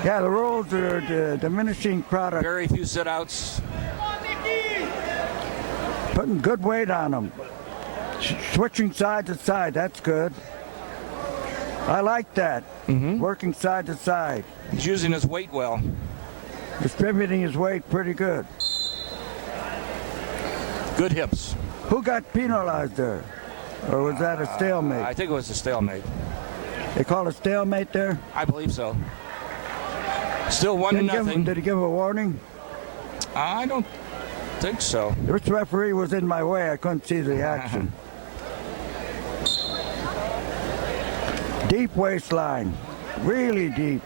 Yeah, the rolls are a diminishing product. Very few sit-outs. Putting good weight on them. Switching side to side, that's good. I like that. Working side to side. He's using his weight well. Distributing his weight pretty good. Good hips. Who got penalized there? Or was that a stalemate? I think it was a stalemate. They call it stalemate there? I believe so. Still Did 1-0. he give a warning? I don't think so. This referee was in my way. I couldn't see the action. Deep waistline. Really deep.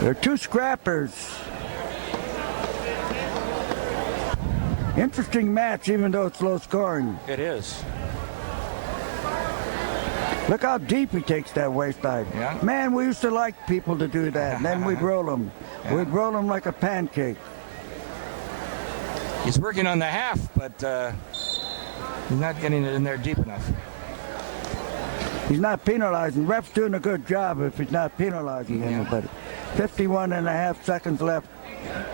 They're two scrappers. Interesting match, even though it's low scoring. It is. Look how deep he takes that waistline. Yeah. Man, we used to like people to do that, and then we'd roll them. Yeah. We'd roll them like a pancake. He's working on the half, but he's not getting it in there deep enough. He's not penalizing. Ref's doing a good job if he's not penalizing anybody. 51 and a half seconds left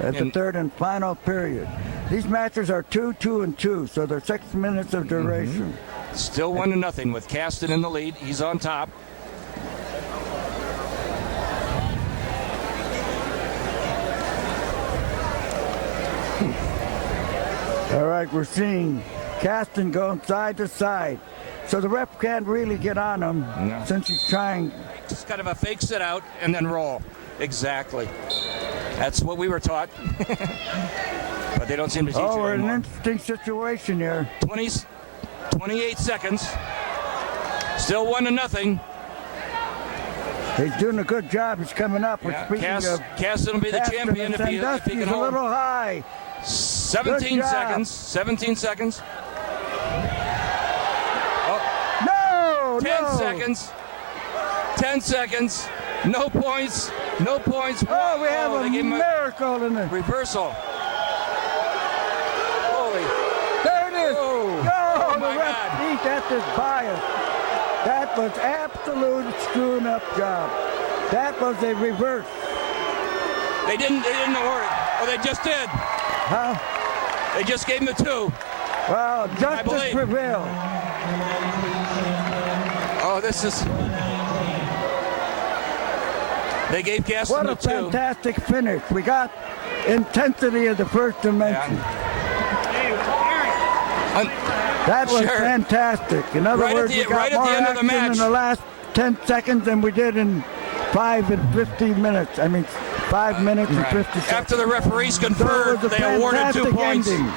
at the third and final period. These matches are 2, 2, and 2, so they're 6 minutes of duration. Still 1-0 with Caston in the lead. He's on top. All right, we're seeing Caston going side to side. So the ref can't really get on him since he's trying. Just kind of a fake sit out and then roll. Exactly. That's what we were taught. But they don't seem to teach it Oh, we're in anymore. an interesting situation here. 28 seconds. Still 1-0. He's doing a good job. He's coming up. Yeah, Speaking of Caston will be the Caston champion and if he Sandusky's can a hold. little high. 17 Good job. seconds. 17 seconds. No, 10 seconds. 10 seconds. No points. No points. Oh, we have they a gave him miracle in the. reversal. Holy. There it is. Oh, the my ref, God. that's his bias. That was absolute screwing up job. That was a reverse. They didn't award it. Oh, they just did. Huh? They just gave him the 2. Well, justice believe. prevailed. Oh, this is. They gave Caston What the a 2. fantastic finish. We got intensity of the first dimension. That was Sure. fantastic. In other Right at words, the- we got right at the more end of the action match. in the last 10 seconds than we did in 5 and 15 minutes. I mean, 5 minutes and 50 seconds. After the referees So it conferred, was a they awarded 2 fantastic points. ending.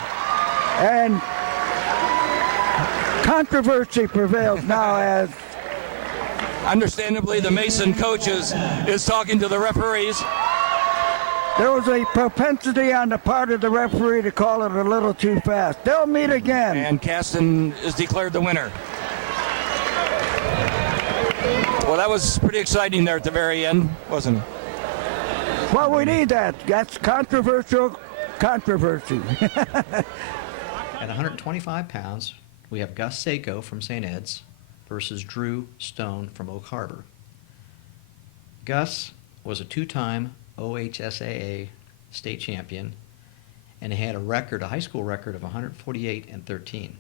And controversy prevails now as Understandably, the Mason coach is talking to the referees. There was a propensity on the part of the referee to call it a little too fast. They'll meet again. And Caston is declared the winner. Well, that was pretty exciting there at the very end, wasn't it? Well, we need that. That's controversial controversy. At 125 pounds, we have Gus Sako from St. Ed's versus Drew Stone from Oak Harbor. Gus was a two-time OHSAA state champion, and he had a high school record of 148-13.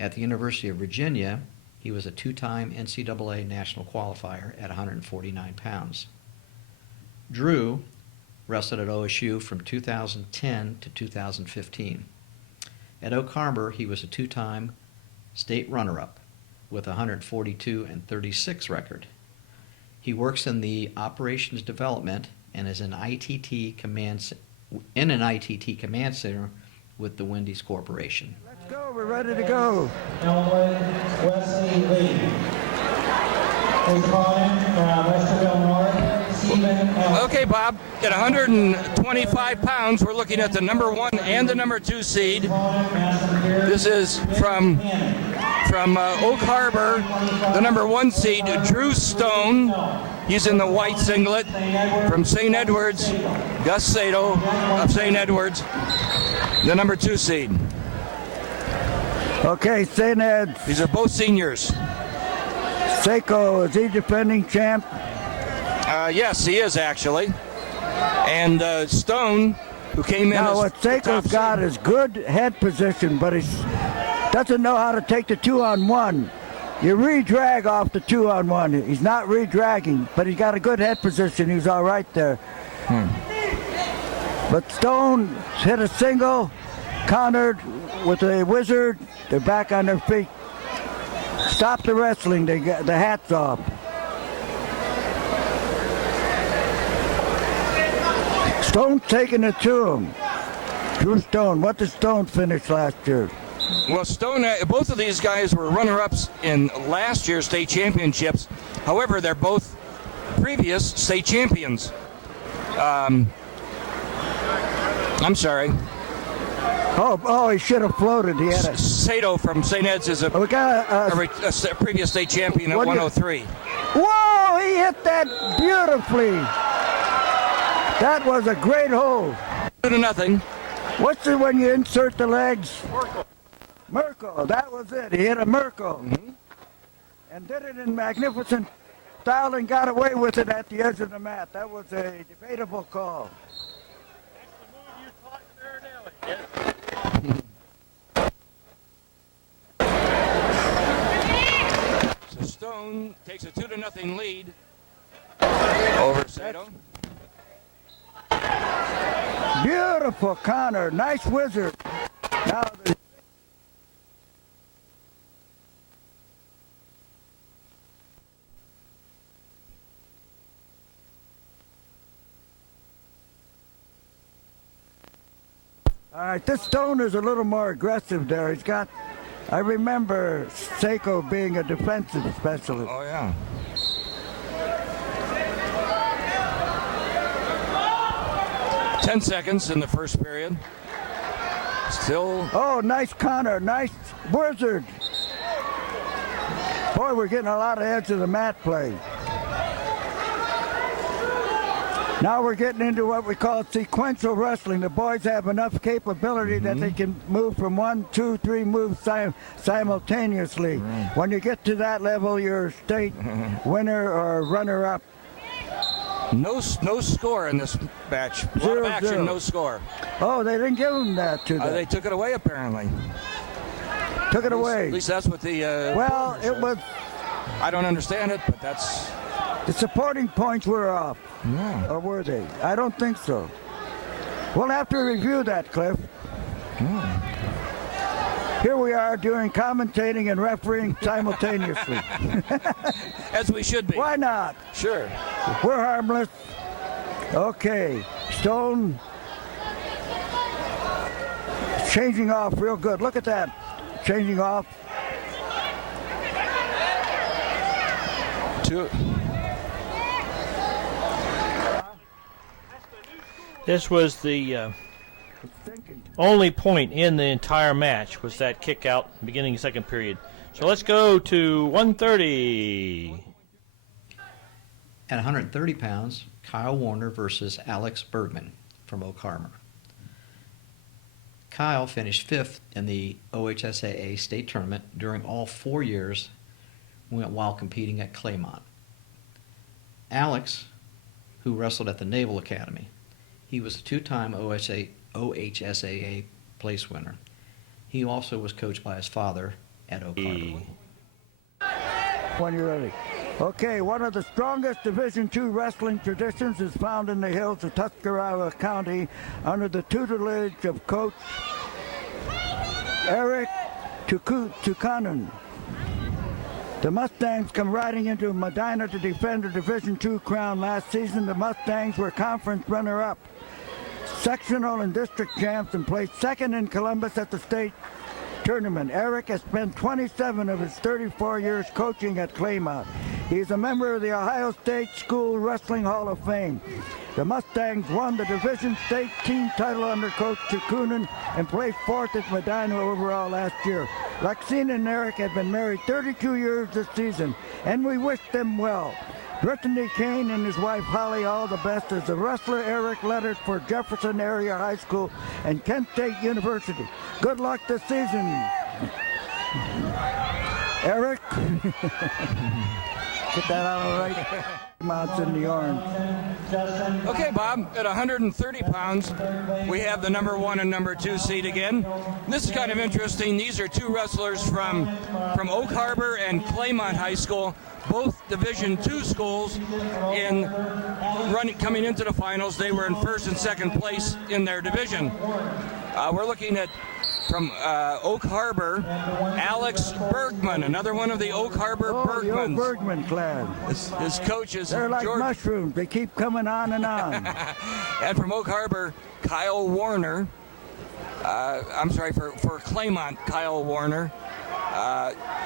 At the University of Virginia, he was a two-time NCAA national qualifier at 149 pounds. Drew wrestled at OSU from 2010 to 2015. At Oak Harbor, he was a two-time state runner-up with a 142-36 record. He works in the operations development and is in an ITT command center with the Wendy's Corporation. Let's go. We're ready to go. Illinois, Wesley Lee. His opponent from Westerville North, Stephen Ellis. Okay, Bob, at 125 pounds, we're looking at the number 1 and the number 2 seed. This is from Oak Harbor, the number 1 seed, Drew Stone. He's in the white singlet. From St. Edwards, Gus Sato of St. Edwards, the number 2 seed. Okay, St. Ed's. These are both seniors. Sako, is he defending champ? Yes, he is actually. And Stone, who came in Now, as what the Sako's top got seed. is good head position, but he doesn't know how to take the 2-on-1. You re-drag off the 2-on-1. He's not re-dragging, but he's got a good head position. He's all right there. But Stone hit a single, countered with a wizard. They're back on their feet. Stop the wrestling. They got the hats off. Stone's taking it to him. Drew Stone. What did Stone finish last year? Well, Stone, both of these guys were runner-ups in last year's state championships. However, they're both previous state champions. I'm sorry. Oh, he should have floated. He had a. Sato from St. Ed's is a We got a previous state champion at What do you- 103. Whoa! He hit that beautifully. That was a great hold. 2-0. What's it when you insert the legs? Merkel. That was it. He hit a Merkel. And did it in magnificent style and got away with it at the edge of the mat. That was a debatable call. So Stone takes a 2-0 lead over Sato. Beautiful counter. Nice wizard. Now the All right, this Stone is a little more aggressive there. He's got, I remember Sako being a defensive specialist. Oh, yeah. Ten seconds in the first period. Still. Oh, nice counter, nice wizard. Boy, we're getting a lot of edge of the mat play. Now we're getting into what we call sequential wrestling. The boys have enough capability that they can move from 1, 2, 3 moves simultaneously. Right. When you get to that level, you're state winner or runner-up. No score in this match. A lot of 0-0. action, no score. Oh, they didn't give them that to them. They took it away, apparently. Took it At away. least that's what the. Well, reporter it said. was, I don't understand it, but that's. the supporting points were off. Yeah. Or were they? I don't think so. We'll have to review that, Cliff. Here we are doing commentating and refereeing simultaneously. As we should be. Why not? Sure. We're harmless. Okay. Stone changing off real good. Look at that. Changing off. This was the only point in the entire match was that kick out beginning second period. So let's go to 130. At 130 pounds, Kyle Warner versus Alex Bergman from Oak Harbor. Kyle finished 5th in the OHSAA state tournament during all 4 years while competing at Claymont. Alex, who wrestled at the Naval Academy, he was a 2-time OHSAA place winner. He also was coached by his father at Oak Harbor. When you're ready. Okay, one of the strongest Division II wrestling traditions is found in the hills of Tuscarawas County under the tutelage of Coach Eric Tukanen. The Mustangs come riding into Medina to defend the Division II crown. Last season, the Mustangs were conference runner-up, sectional and district champs, and placed second in Columbus at the state tournament. Eric has spent 27 of his 34 years coaching at Claymont. He is a member of the Ohio State School Wrestling Hall of Fame. The Mustangs won the Division State team title under Coach Tukunen and placed 4th at Medina overall last year. Lexine and Eric have been married 32 years this season, and we wish them well. Brittany Kane and his wife Holly all the best as the wrestler Eric lettered for Jefferson Area High School and Kent State University. Good luck this season. Eric. Get that out all right. Mounts in the orange. Okay, Bob, at 130 pounds, we have the number 1 and number 2 seed again. This is kind of interesting. These are 2 wrestlers from Oak Harbor and Claymont High School, both Division II schools. Coming into the finals, they were in 1st and 2nd place in their division. We're looking at from Oak Harbor, Alex Bergman, another one of the Oak Harbor Bergmans. The old Bergman clan. His coach is They're like George. mushrooms. They keep coming on and on. And from Oak Harbor, Kyle Warner. For Claymont, Kyle Warner.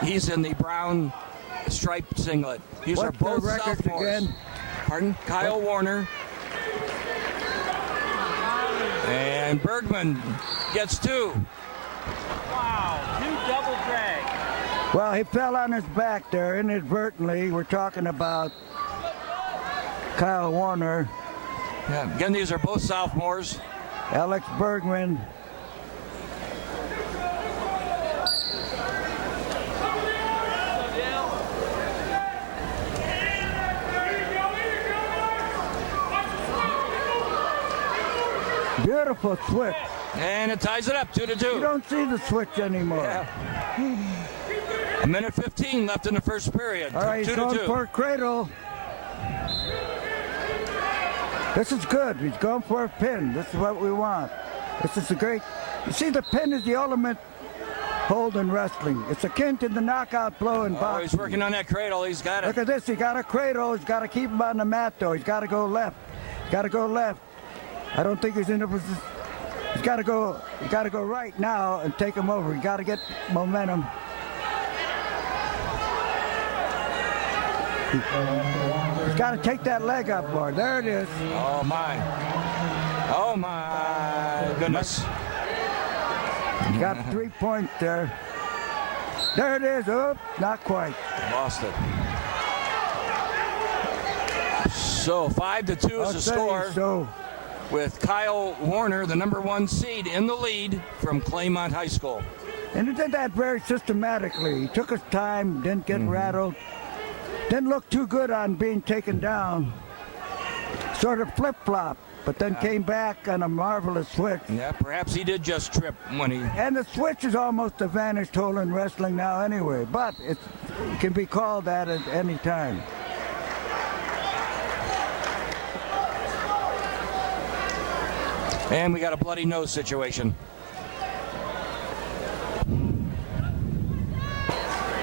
He's in the brown striped singlet. These are both their records sophomores. again? Pardon? Kyle Warner. And Bergman gets 2. Wow, 2 double drag. Well, he fell on his back there inadvertently. We're talking about Kyle Warner, Yeah, again, these are both sophomores. Alex Bergman. Beautiful switch. And it ties it up 2-2. You don't see the switch anymore. Yeah. 1:15 left in the first period. All right, he's 2-2. going for a cradle. This is good. He's going for a pin. This is what we want. This is a great. You see, the pin is the ultimate hold in wrestling. It's akin to the knockout blow in boxing. He's working on that cradle. He's got it. Look at this. He got a cradle. He's got to keep him on the mat, though. He's got to go left. Got to go left. I don't think he's in a position. He's got to go. He's got to go right now and take him over. He got to get momentum. He's got to take that leg up, Lord. There it is. Oh my goodness. He got 3 points there. There it is. Oh, not quite. Lost it. So 5-2 is the score. So, with Kyle Warner, the number 1 seed, in the lead from Claymont High School. and he did that very systematically. He took his time, didn't get rattled, didn't look too good on being taken down. Sort of flip-flop, but then came back on a marvelous switch. Yeah, perhaps he did just trip when he... And the switch is almost a vanished hole in wrestling now anyway, but it can be called that at any time. And we got a bloody nose situation.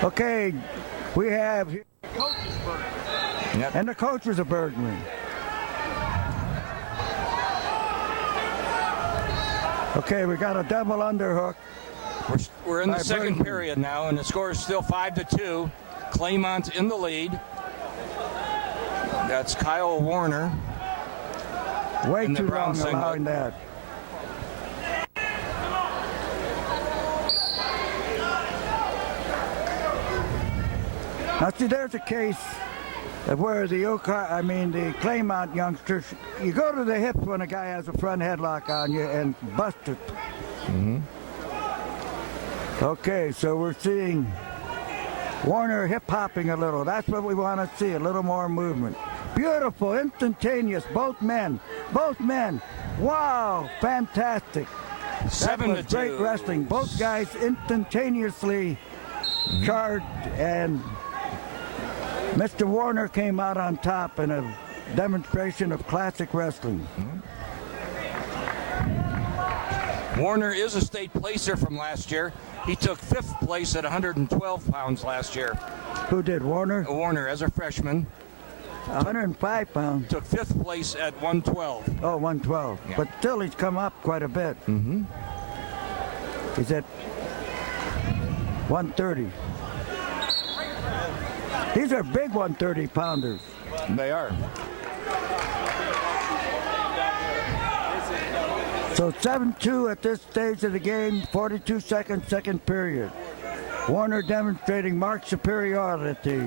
Okay, we have... Yep. And the coach was a Bergman. Okay, we got a double underhook. We're in the By second Bergman. period now, and the score is still 5-2. Claymont in the lead. That's Kyle Warner. Way in the too brown long singlet. allowing that. Now see, there's a case of where the the Claymont youngsters, you go to the hips when a guy has a front headlock on you and bust it. Okay, so we're seeing Warner hip hopping a little. That's what we want to see, a little more movement. Beautiful, instantaneous, both men. Wow, fantastic. That was great wrestling. Both guys instantaneously charged, and Mr. Warner came out on top in a demonstration of classic wrestling. Warner is a state placer from last year. He took 5th place at 112 pounds last year. Who did, Warner? Warner, as a freshman, 105 pounds. took 5th place at 112. Oh, 112. Yeah. But still, he's come up quite a bit. He's at 130. These are big 130 pounders. They are. So 7-2 at this stage of the game, 42 seconds, second period. Warner demonstrating marked superiority.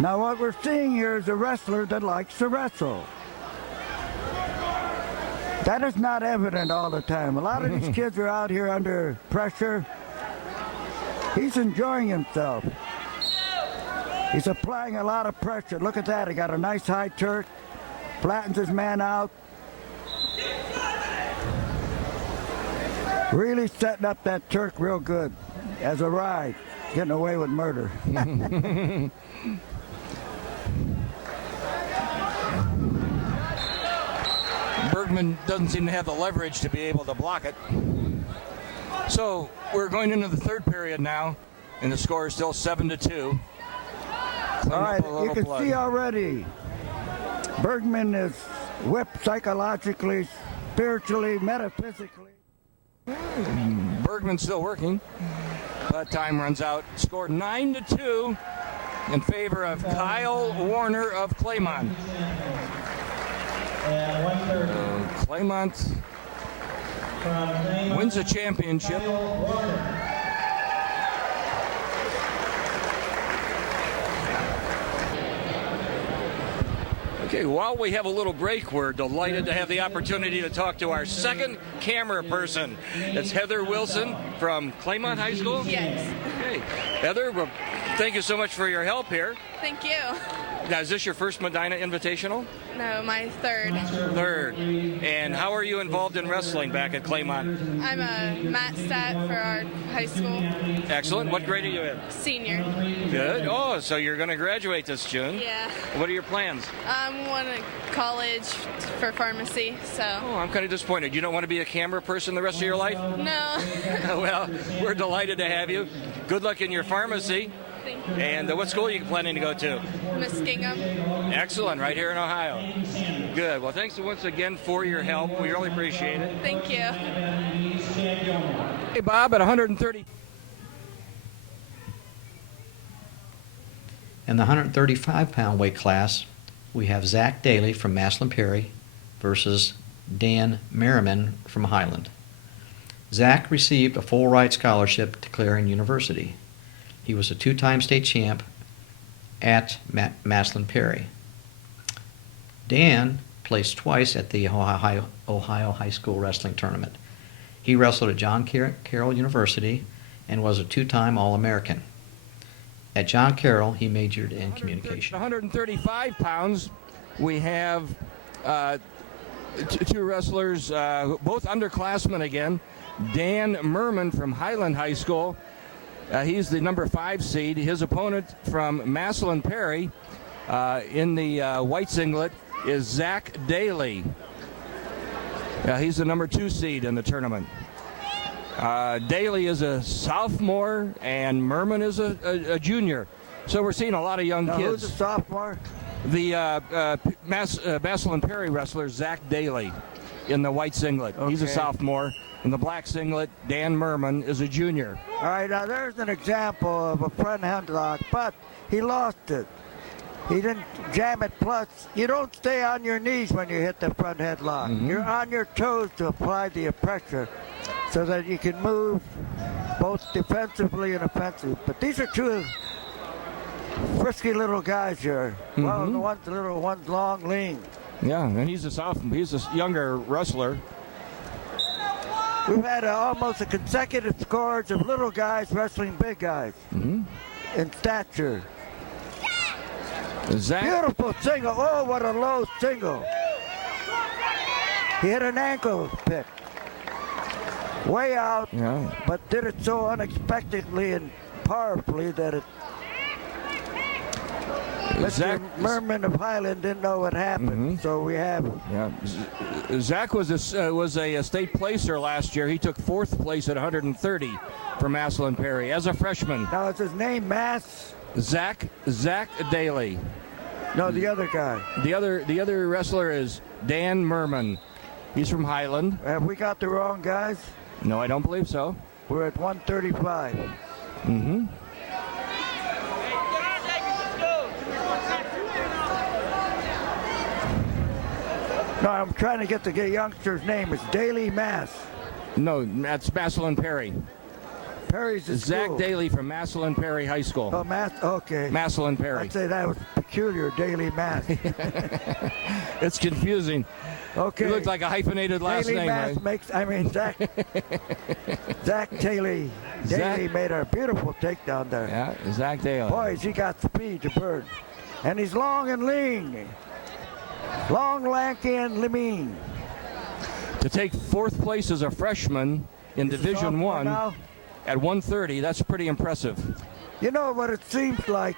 Now what we're seeing here is a wrestler that likes to wrestle. That is not evident all the time. A lot of these kids are out here under pressure. He's enjoying himself. He's applying a lot of pressure. Look at that. He got a nice high Turk. Flattens his man out. Really setting up that Turk real good as a ride. Getting away with murder. Bergman doesn't seem to have the leverage to be able to block it. So we're going into the third period now, and the score is still 7-2. All right, you can see already Bergman is whipped psychologically, spiritually, metaphysically. Bergman's still working, but time runs out. Score 9-2 in favor of Kyle Warner of Claymont. Claymont wins the championship. Okay, while we have a little break, we're delighted to have the opportunity to talk to our second camera person. It's Heather Wilson from Claymont High School. Yes. Okay, Heather, well, thank you so much for your help here. Thank you. Now, is this your first Medina Invitational? No, my third. Third. And how are you involved in wrestling back at Claymont? I'm a mat stat for our high school. Excellent. What grade are you in? Senior. Good. Oh, so you're going to graduate this June. Yeah. What are your plans? Went to college for pharmacy, so. Oh, I'm kind of disappointed. You don't want to be a camera person the rest of your life? No. Well, we're delighted to have you. Good luck in your pharmacy. Thank you. And what school are you planning to go to? Muskingum. Excellent, right here in Ohio. Good. Well, thanks once again for your help. We really appreciate it. Thank you. Hey, Bob, at 130. In the 135-pound weight class, we have Zach Daly from Maslin Perry versus Dan Merriman from Highland. Zach received a full ride scholarship to Clarion University. He was a two-time state champ at Maslin Perry. Dan placed twice at the Ohio High School Wrestling Tournament. He wrestled at John Carroll University and was a two-time All-American. At John Carroll, he majored in communication. 135 pounds, we have two wrestlers, both underclassmen again. Dan Merman from Highland High School. He's the number 5 seed. His opponent from Maslin Perry in the white singlet is Zach Daly. He's the number 2 seed in the tournament. Daly is a sophomore and Merman is a junior. So we're seeing a lot of young kids. Who's a sophomore? The Maslin Perry wrestler, Zach Daly, in the white singlet. Okay. He's a sophomore. In the black singlet, Dan Merman is a junior. All right, now there's an example of a front headlock, but he lost it. He didn't jam it. Plus, you don't stay on your knees when you hit the front headlock. You're on your toes to apply the pressure so that you can move both defensively and offensively. But these are two frisky little guys here. Well, the one's little, one's long, lean. Yeah, and he's a sophomore. He's a younger wrestler. We've had almost a consecutive scores of little guys wrestling big guys in stature. Zach, Beautiful single. Oh, what a low single. He hit an ankle pick. Way out, but did it so unexpectedly and powerfully that it Mr. Merman of Highland didn't know what happened, so we have him. Yeah, Zach was a state placer last year. He took 4th place at 130 for Maslin Perry as a freshman. Now, is his name Zach Daly. No, the other guy. The other wrestler is Dan Merman. He's from Highland. Have we got the wrong guys? No, I don't believe so. We're at 135. No, I'm trying to get the youngster's name. It's Daly Mass. No, that's Maslin Perry. Perry's the Zach school. Daly from Maslin Perry High School. Oh, okay. Maslin Perry. I'd say that was peculiar, Daly Mass. It's confusing. Okay. He looked like a hyphenated last Daly name, Mass right? Zach Daly made a beautiful takedown there. Yeah, Zach Daly. Boys, he got speed to burn. And he's long and lean. Long, lanky, and lean. To take 4th place as a freshman in Division I at 130, that's pretty impressive. You know what it seems like?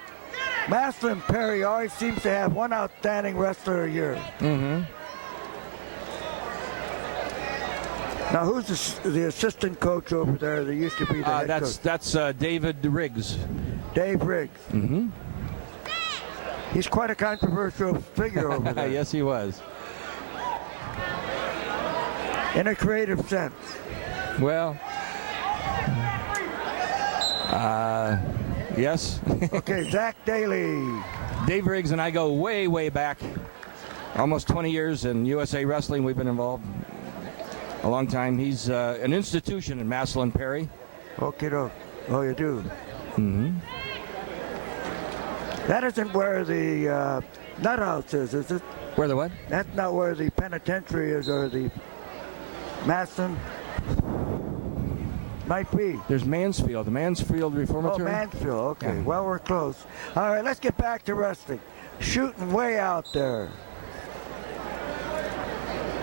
Maslin Perry always seems to have one outstanding wrestler a year. Now, who's the assistant coach over there that used to be the head coach? That's David Riggs. Dave Riggs. He's quite a controversial figure over there. Yes, he was. In a creative sense. Well, yes. Okay, Zach Daly. Dave Riggs and I go way, way back. Almost 20 years in USA Wrestling. We've been involved a long time. He's an institution in Maslin Perry. Okay, oh, you do? That isn't where the nut house is it? Where the what? That's not where the penitentiary is, or the Maslin. Might be. There's Mansfield, the Mansfield Reformatory. Oh, Mansfield, okay. Yeah. Well, we're close. All right, let's get back to wrestling. Shooting way out there.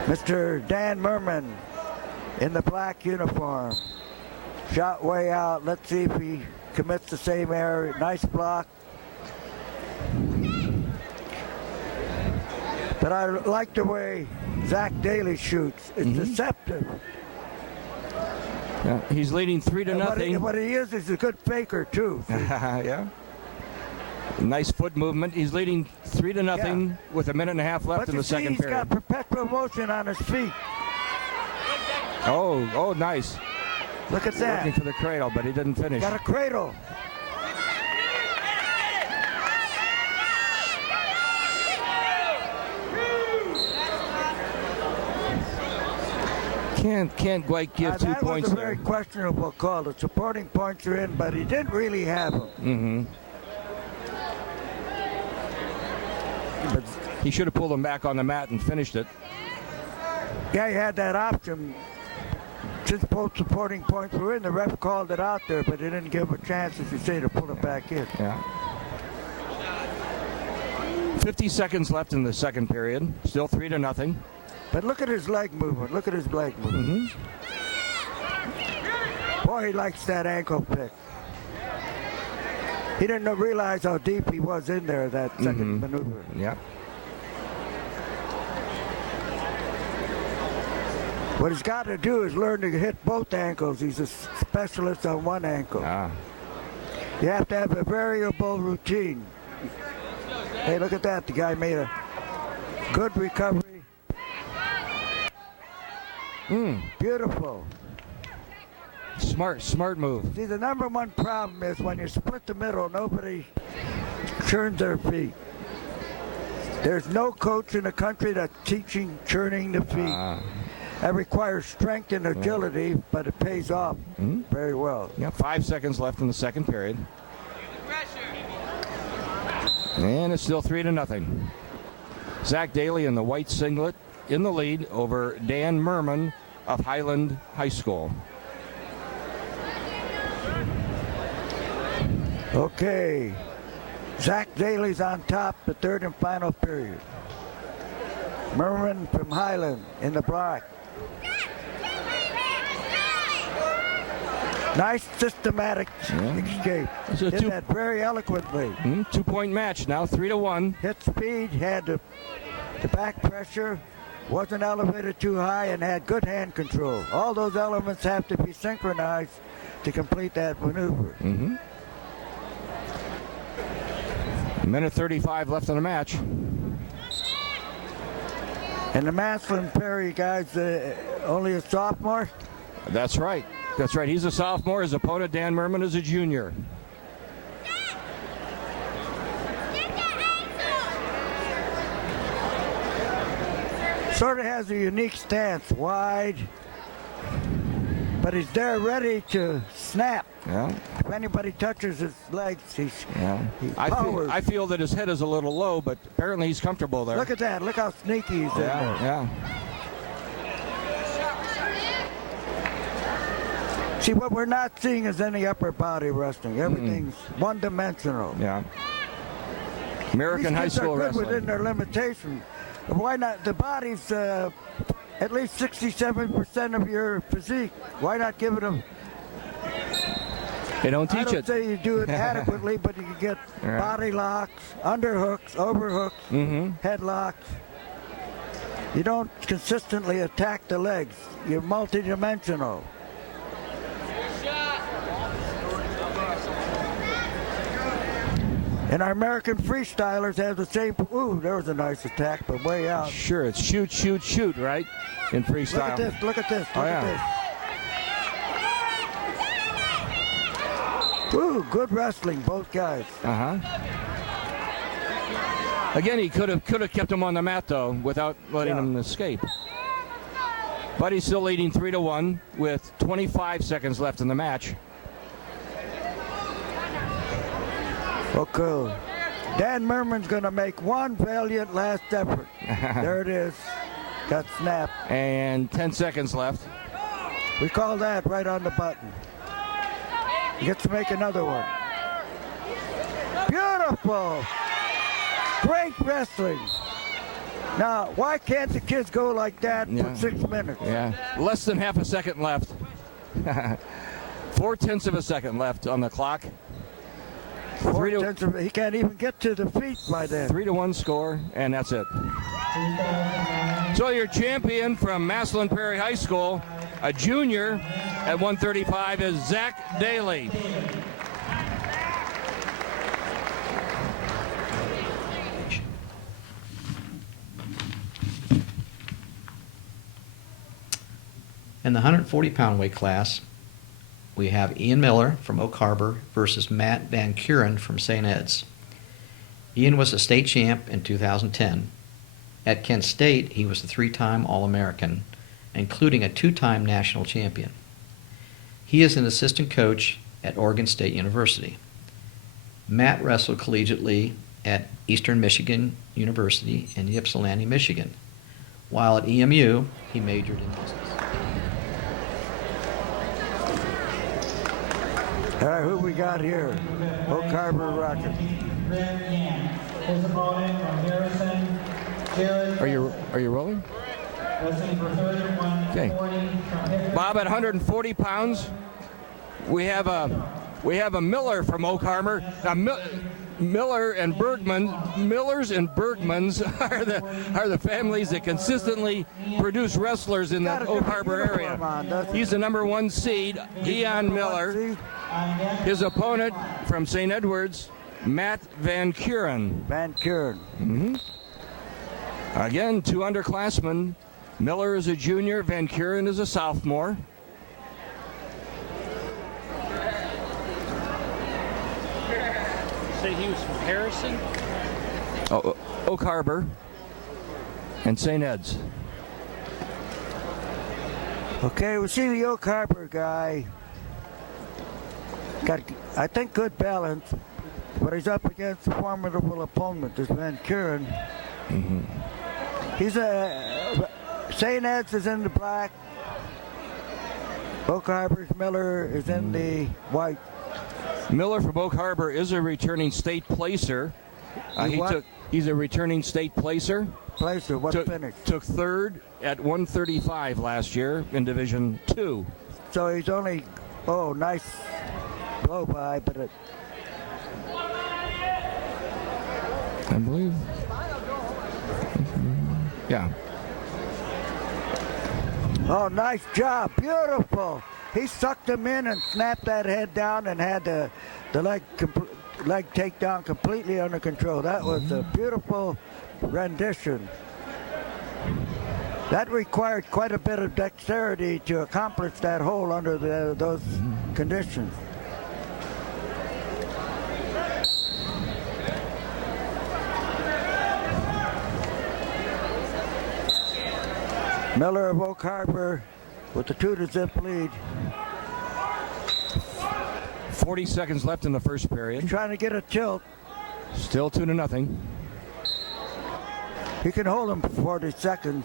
Mr. Dan Merman in the black uniform. Shot way out. Let's see if he commits the same error. Nice block. But I like the way Zach Daly shoots. It's deceptive. Yeah, he's leading 3-0. What he is a good faker, too. Yeah. Nice foot movement. He's leading 3-0 with a minute and a half left in the second period. He's got perpetual motion on his feet. Oh, nice. Look at that. Looking for the cradle, but he didn't finish. Got a cradle. Can't quite give 2 that points was a there. very questionable call. The supporting points are in, but he didn't really have them. But he should have pulled him back on the mat and finished it. Yeah, he had that option. Since both supporting points were in, the ref called it out there, but he didn't give him a chance, as you say, to pull it back in. Yeah. 50 seconds left in the second period. Still 3-0. But look at his leg movement. Look at his leg movement. Boy, he likes that ankle pick. He didn't realize how deep he was in there, that second maneuver. Yeah. What he's got to do is learn to hit both ankles. He's a specialist on one ankle. You have to have a variable routine. Hey, look at that. The guy made a good recovery. Beautiful. Smart move. See, the number one problem is when you split the middle, nobody churns their feet. There's no coach in the country that's teaching churning the feet. That requires strength and agility, but it pays off very well. Yeah, 5 seconds left in the second period. And it's still 3-0. Zach Daly in the white singlet in the lead over Dan Merman of Highland High School. Okay. Zach Daly's on top, the third and final period. Merman from Highland in the black. Nice systematic escape. Did that very eloquently. 2-point match now, 3-1. Hit speed, had the back pressure, wasn't elevated too high, and had good hand control. All those elements have to be synchronized to complete that maneuver. Minute 35 left in the match. And the Maslin Perry guy's only a sophomore? That's right. That's right. He's a sophomore. His opponent, Dan Merman, is a junior. Sort of has a unique stance, wide, but he's there ready to snap. Yeah. If anybody touches his legs, he powers. I feel that his head is a little low, but apparently he's comfortable there. Look at that. Look how sneaky he's in there. Yeah. See, what we're not seeing is any upper body wrestling. Everything's one-dimensional. Yeah. American high school good wrestling. Within their limitations. Why not? The body's at least 67% of your physique. Why not give it them? They don't teach I don't it. say you do it adequately, but you can get body locks, underhooks, overhooks, headlocks. You don't consistently attack the legs. You're multidimensional. And our American freestylers have the same. Ooh, there was a nice attack, but way out. Sure, it's shoot, shoot, shoot, right? In freestyle. Look at this, look at this, look at this. Ooh, good wrestling, both guys. Again, he could have kept him on the mat, though, without letting him escape. But he's still leading 3-1 with 25 seconds left in the match. Okay. Dan Merman's going to make one valiant last effort. There it is. Got snapped. And 10 seconds left. We call that right on the button. He gets to make another one. Beautiful. Great wrestling. Now, why can't the kids go like that for 6 minutes? Yeah. Less than half a second left. 0.4 of a second left on the clock. He can't even get to the feet by then. 3-1 score, and that's it. So your champion from Maslin Prairie High School, a junior at 135, is Zach Daly. In the 140-pound weight class, we have Ian Miller from Oak Harbor versus Matt Van Kuren from St. Ed's. Ian was a state champ in 2010. At Kent State, he was a 3-time All-American, including a 2-time national champion. He is an assistant coach at Oregon State University. Matt wrestled collegiately at Eastern Michigan University in Ypsilanti, Michigan. While at EMU, he majored in business. All right, who we got here? Oak Harbor Rockets. His opponent from Harrison, Jared. Are you rolling? Wrestling for 31, Okay. 40 from Hickory. Bob, at 140 pounds, we have a Miller from Oak Harbor. Now, Miller and Bergman, Millers and Bergmans are the families that consistently produce wrestlers in the Oak Harbor area. He's the number 1 seed, Ian Miller. His opponent from St. Edwards, Matt Van Kuren. Van Kuren. Again, 2 underclassmen. Miller is a junior, Van Kuren is a sophomore. Say he was from Harrison? Oak Harbor and St. Ed's. Okay, we see the Oak Harbor guy. Got, I think, good balance, but he's up against a formidable opponent, this Van Kuren. He's St. Ed's is in the black. Oak Harbor's Miller is in the white. Miller from Oak Harbor is a returning state placer. He's a returning state placer. Placer, what finish? Took third at 135 last year in Division 2. So he's only, nice blow by, but it. I believe. Yeah. Oh, nice job. Beautiful. He sucked him in and snapped that head down and had the leg takedown completely under control. That was a beautiful rendition. That required quite a bit of dexterity to accomplish that hold under those conditions. Miller of Oak Harbor with the 2-0 lead. 40 seconds left in the first period. He's trying to get a tilt. Still 2-0. He can hold him for 40 seconds.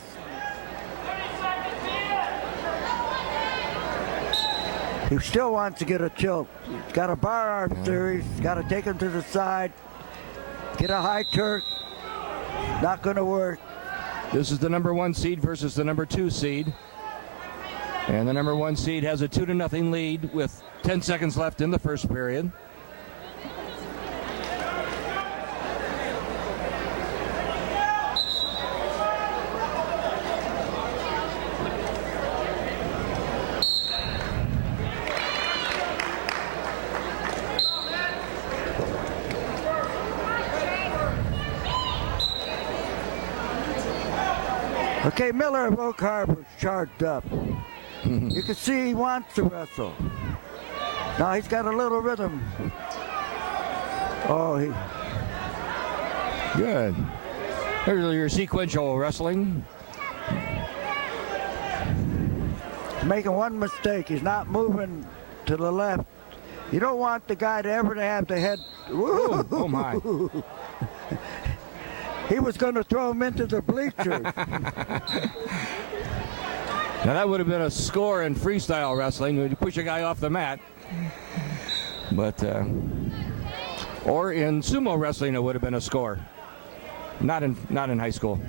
He still wants to get a tilt. He's got a bar arm series. He's got to take him to the side. Get a high Turk. Not going to work. This is the number 1 seed versus the number 2 seed. And the number 1 seed has a 2-0 lead with 10 seconds left in the first period. Okay, Miller of Oak Harbor charged up. You can see he wants to wrestle. Now he's got a little rhythm. Good. There's your sequential wrestling. Making one mistake. He's not moving to the left. You don't want the guy to ever have the head. Ooh, oh my. He was going to throw him into the bleachers. Now that would have been a score in freestyle wrestling when you push a guy off the mat. But, or in sumo wrestling it would have been a score. Not in high school.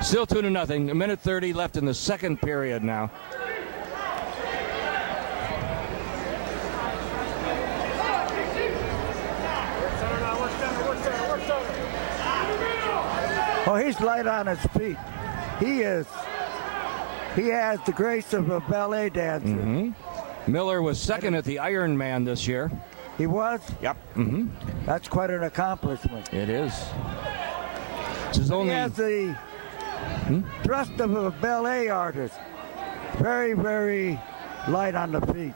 Still 2-0. A minute 30 left in the second period now. Oh, he's light on his feet. He is. He has the grace of a ballet dancer. Miller was second at the Ironman this year. He was? Yep. That's quite an accomplishment. It is. This is only. He has the thrust of a ballet artist. Very, very light on the feet.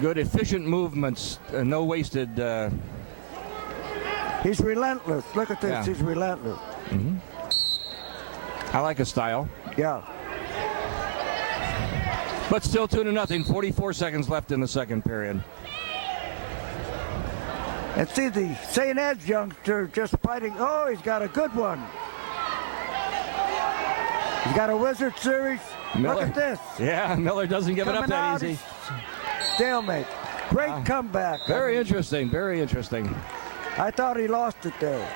Good, efficient movements. No wasted. He's relentless. Look at this. Yeah. He's relentless. I like his style. Yeah. But still 2-0. 44 seconds left in the second period. And see the St. Ed's youngster just fighting. Oh, he's got a good one. He's got a Wizard Series. Miller. Look at this. Yeah, Miller doesn't give it up Coming that out, easy. Stalemate. Great comeback. Very interesting. Very interesting. I thought he lost it there.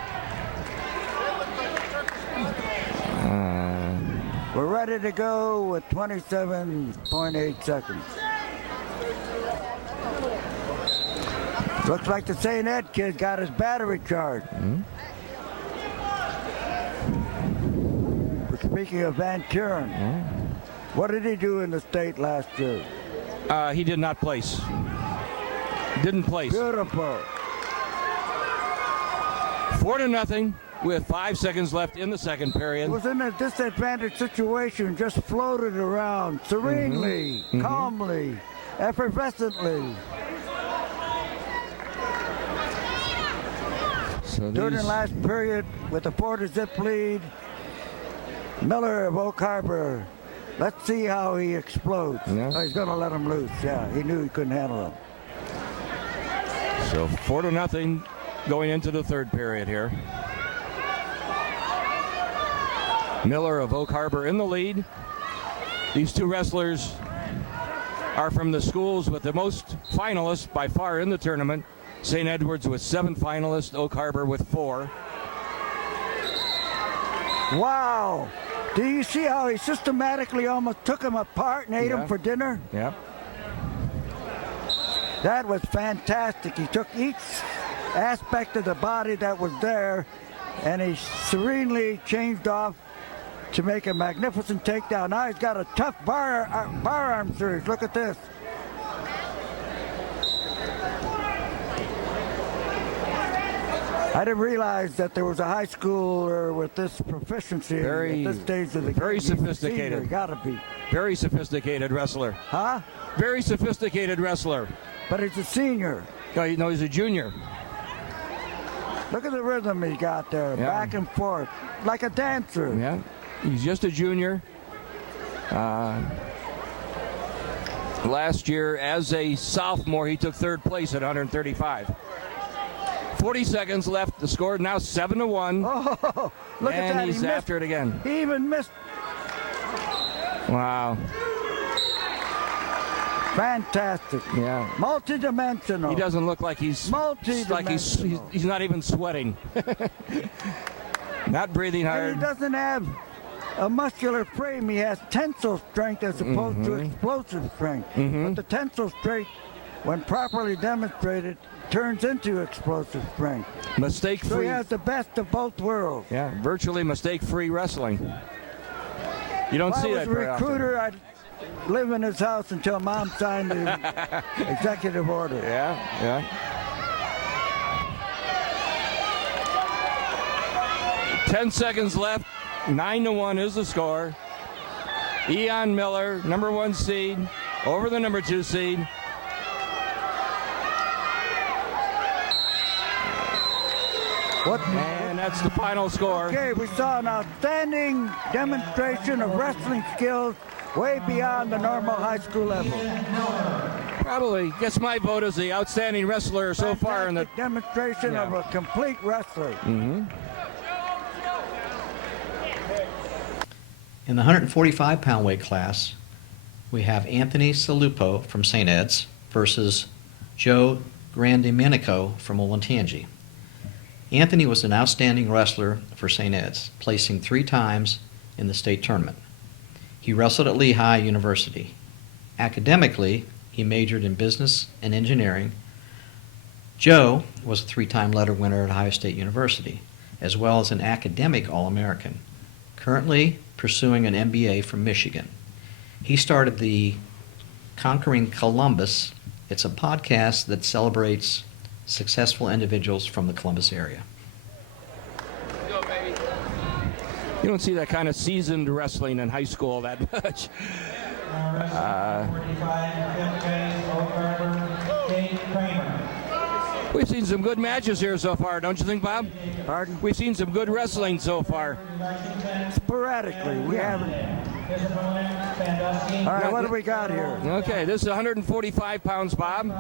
We're ready to go with 27.8 seconds. Looks like the St. Ed kid got his battery charged. Speaking of Van Kuren, what did he do in the state last year? He did not place. Didn't place. Beautiful. 4-0 with 5 seconds left in the second period. He was in a disadvantaged situation, just floated around serenely, calmly, effervescently. So During the these, last period with a 4-zip lead, Miller of Oak Harbor. Let's see how he explodes. Yeah. Oh, he's going to let him loose. Yeah, he knew he couldn't handle him. so 4-0 going into the third period here. Miller of Oak Harbor in the lead. These two wrestlers are from the schools with the most finalists by far in the tournament. St. Edward's with 7 finalists, Oak Harbor with 4. Wow. Do you see how he systematically almost took him apart and ate him for dinner? Yeah. That was fantastic. He took each aspect of the body that was there, and he serenely changed off to make a magnificent takedown. Now he's got a tough bar arm series. Look at this. I didn't realize that there was a high schooler with this proficiency at this stage of the game. Very He's a sophisticated. senior, gotta be. Very sophisticated wrestler. Huh? Very sophisticated wrestler. But he's a senior. No, you know, he's a junior. Look at the rhythm he got there, Yeah. back and forth, like a dancer. Yeah. He's just a junior. Last year, as a sophomore, he took 3rd place at 135. 40 seconds left. The score now 7-1. Oh, look at and that. he's He after it again. missed. He even missed. Wow. Fantastic. Yeah. Multi-dimensional. He doesn't look like he's Multi-dimensional. he's not even sweating. Not breathing And hard. he doesn't have a muscular frame. He has tensile strength as opposed to explosive strength. But the tensile strength, when properly demonstrated, turns into explosive strength. So Mistake-free. he has the best of both worlds. Yeah, virtually mistake-free wrestling. You don't If see I was that a very often. recruiter, I'd live in his house until Mom signed the executive order. Yeah, yeah. Ten seconds left. 9-1 is the score. Eon Miller, number 1 seed, over the number 2 seed. And that's the final score. Okay, we saw an outstanding demonstration of wrestling skills way beyond the normal high school level. Probably gets my vote as the outstanding wrestler so far in the. Fantastic demonstration of a complete wrestler. In the 145-pound weight class, we have Anthony Salupo from St. Ed's versus Joe Grandimenico from Olentangy. Anthony was an outstanding wrestler for St. Ed's, placing 3 times in the state tournament. He wrestled at Lehigh University. Academically, he majored in business and engineering. Joe was a 3-time letter winner at Ohio State University, as well as an academic All-American, currently pursuing an MBA from Michigan. He started the Conquering Columbus. It's a podcast that celebrates successful individuals from the Columbus area. You don't see that kind of seasoned wrestling in high school that much. 45, fifth place, Oak Harbor, Kate Kramer. We've seen some good matches here so far, don't you think, Bob? Pardon? We've seen some good wrestling so far. Sporadically, we haven't. His opponent, Sandusky. All right, what do we got here? Okay, this is 145 pounds, Bob.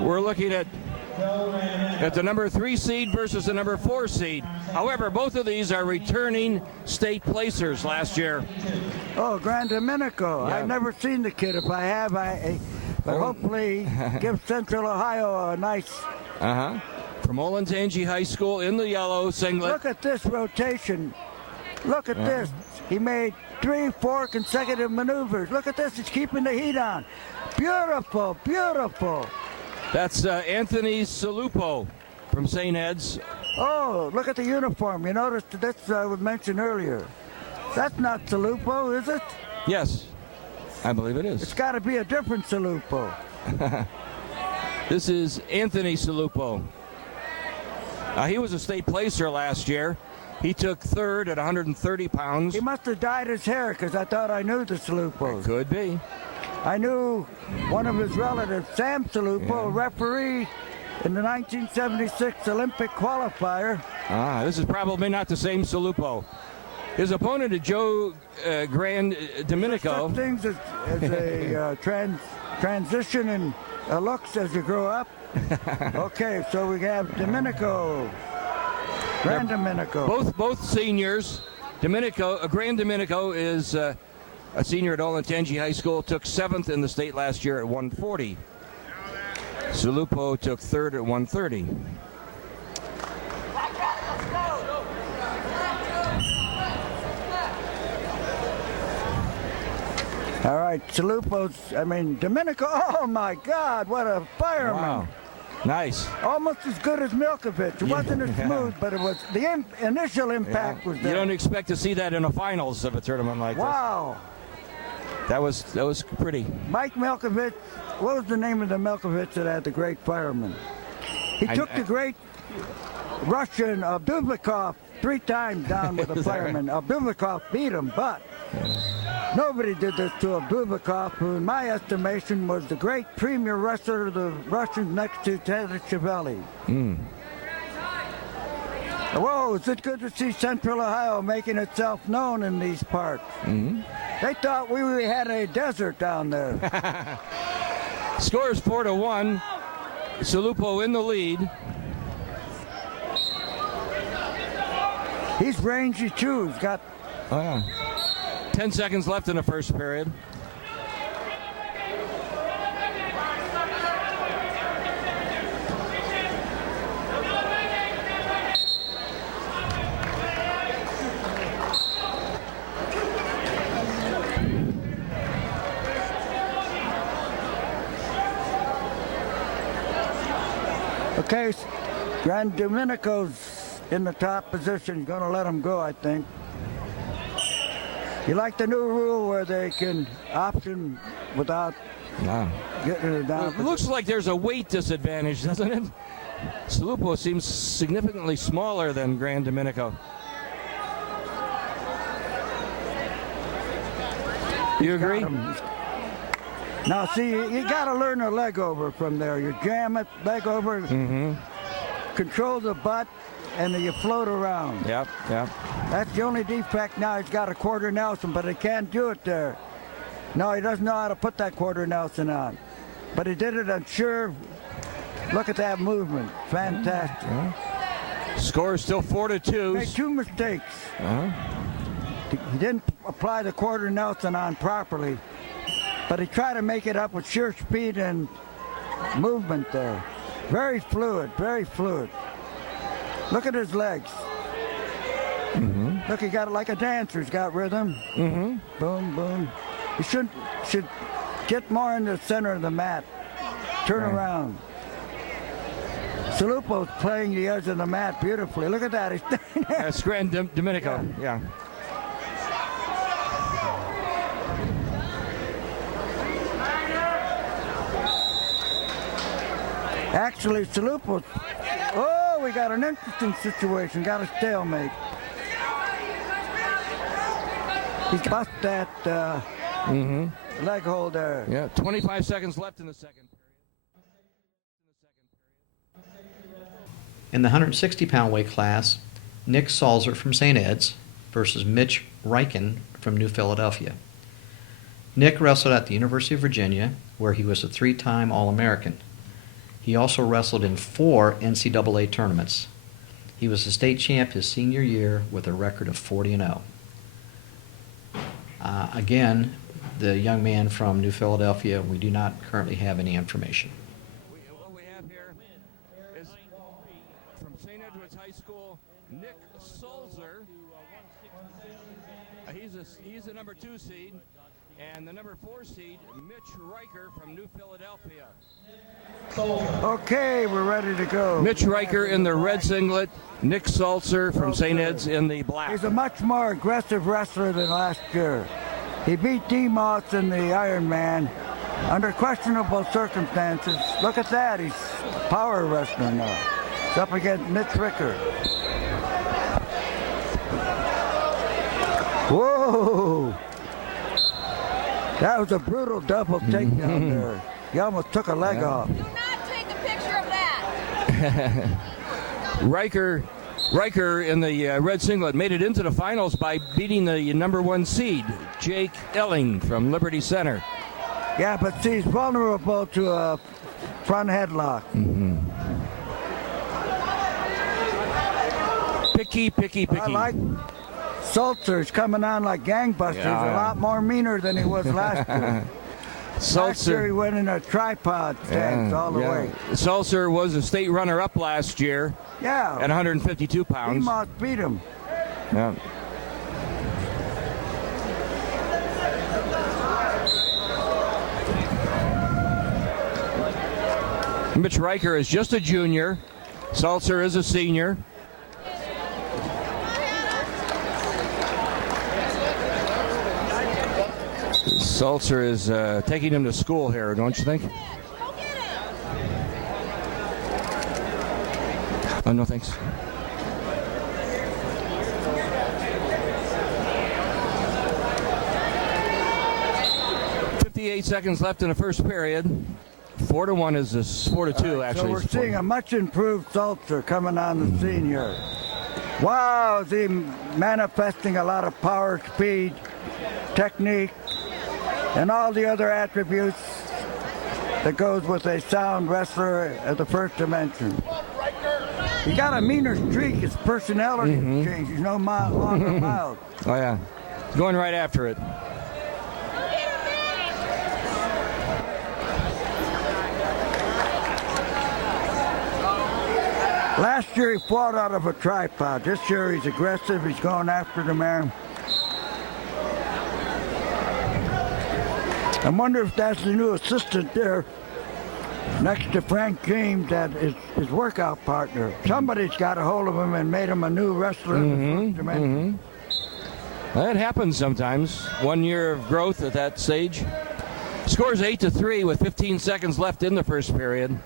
We're looking at the number 3 seed versus the number 4 seed. However, both of these are returning state placers last year. Oh, Grandimenico. Yeah. I've never seen the kid. If I have, but hopefully give Central Ohio a nice. From Olentangy High School in the yellow singlet. Look at this rotation. Look at this. He made 3-4 consecutive maneuvers. Look at this. He's keeping the heat on. Beautiful, beautiful. That's Anthony Salupo from St. Ed's. Oh, look at the uniform. You noticed this I was mentioned earlier. That's not Salupo, is it? Yes, I believe it is. It's got to be a different Salupo. This is Anthony Salupo. He was a state placer last year. He took 3rd at 130 pounds. He must have dyed his hair because I thought I knew the Salupos. Could be. I knew one of his relatives, Sam Salupo, a referee in the 1976 Olympic qualifier. This is probably not the same Salupo. His opponent is Joe Grand Domenico. Such things as a transition in looks as you grow up. Okay, so we have Domenico, Grand Domenico. Both seniors. Grand Domenico is a senior at Olentangy High School. Took 7th in the state last year at 140. Salupo took 3rd at 130. All right, Domenico, oh my God, what a fireman. Wow. Nice. Almost as good as Milkovich. It wasn't as smooth, but it was the initial impact was there. You don't expect to see that in the finals of a tournament like wow. this. That was pretty. Mike Milkovich, what was the name of the Milkovich that had the great fireman? He took the great Russian Dubnikov 3 times down with a fireman. Dubnikov beat him, but nobody did this to Dubnikov, who in my estimation was the great premier wrestler of the Russians next to Tedeschivelli. Whoa, is it good to see Central Ohio making itself known in these parts? They thought we had a desert down there. Score is 4-1. Salupo in the lead. He's rangy too. He's got 10 seconds left in the first period. Okay, Grand Domenico's in the top position. Going to let him go, I think. You like the new rule where they can option without getting it down? It looks like there's a weight disadvantage, doesn't it? Salupo seems significantly smaller than Grand Domenico. You agree? Now, see, you got to learn a leg over from there. You jam it, leg over, control the butt, and then you float around. Yep. That's the only defect now. He's got a quarter Nelson, but he can't do it there. No, he doesn't know how to put that quarter Nelson on. But he did it, I'm sure. Look at that movement. Fantastic. Score is still 4-2. Made 2 mistakes. He didn't apply the quarter Nelson on properly, but he tried to make it up with sheer speed and movement there. Very fluid, very fluid. Look at his legs. Look, he got it like a dancer. He's got rhythm. Boom, boom. He should get more in the center of the mat. Turn around. Salupo's playing the edge of the mat beautifully. Look at that. He's That's Grand Domenico. Yeah. Actually, Salupo's... Oh, we got an interesting situation. Got a stalemate. He's bust that leg hold there. Yeah, 25 seconds left in the second period. In the 160-pound weight class, Nick Salzer from St. Ed's versus Mitch Reichen from New Philadelphia. Nick wrestled at the University of Virginia, where he was a 3-time All-American. He also wrestled in 4 NCAA tournaments. He was a state champ his senior year with a record of 40-0. Again, the young man from New Philadelphia, we do not currently have any information. What we have here is from St. Edward's High School, Nick Salzer. He's the number 2 seed, and the number 4 seed, Mitch Reicher from New Philadelphia. Okay, we're ready to go. Mitch Reicher in the red singlet, Nick Salzer from St. Ed's in the black. He's a much more aggressive wrestler than last year. He beat D-Moss in the Iron Man under questionable circumstances. Look at that, he's a power wrestler now. He's up against Mitch Reicher. Whoa! That was a brutal double takedown there. He almost took a leg off. Do not take a picture of that. Riker in the red singlet made it into the finals by beating the number 1 seed, Jake Elling from Liberty Center. Yeah, but see, he's vulnerable to a front headlock. Picky. I like Sulzer's coming on like gangbusters. Yeah. A lot more meaner than he was last year. Last year he went in a tripod stance all the way. Sulzer was a state runner-up last year Yeah. at 152 He pounds. must beat him. Yeah. Mitch Riker is just a junior. Sulzer is a senior. Sulzer is taking him to school here, don't you think? Oh, no, thanks. .58 seconds left in the first period. 4-1 is this 4-2 actually. So we're seeing a much improved Sulzer coming on the senior. Wow, is he manifesting a lot of power, speed, technique, and all the other attributes that goes with a sound wrestler at the first dimension. He got a meaner streak. His personality has changed. He's no longer mild. Oh, yeah. Going right after it. Last year he fought out of a tripod. This year he's aggressive. He's going after the man. I wonder if that's the new assistant there next to Frank James, that is his workout partner. Somebody's got a hold of him and made him a new wrestler in the first dimension. That happens sometimes. 1 year of growth at that stage. Scores 8-3 with 15 seconds left in the first period.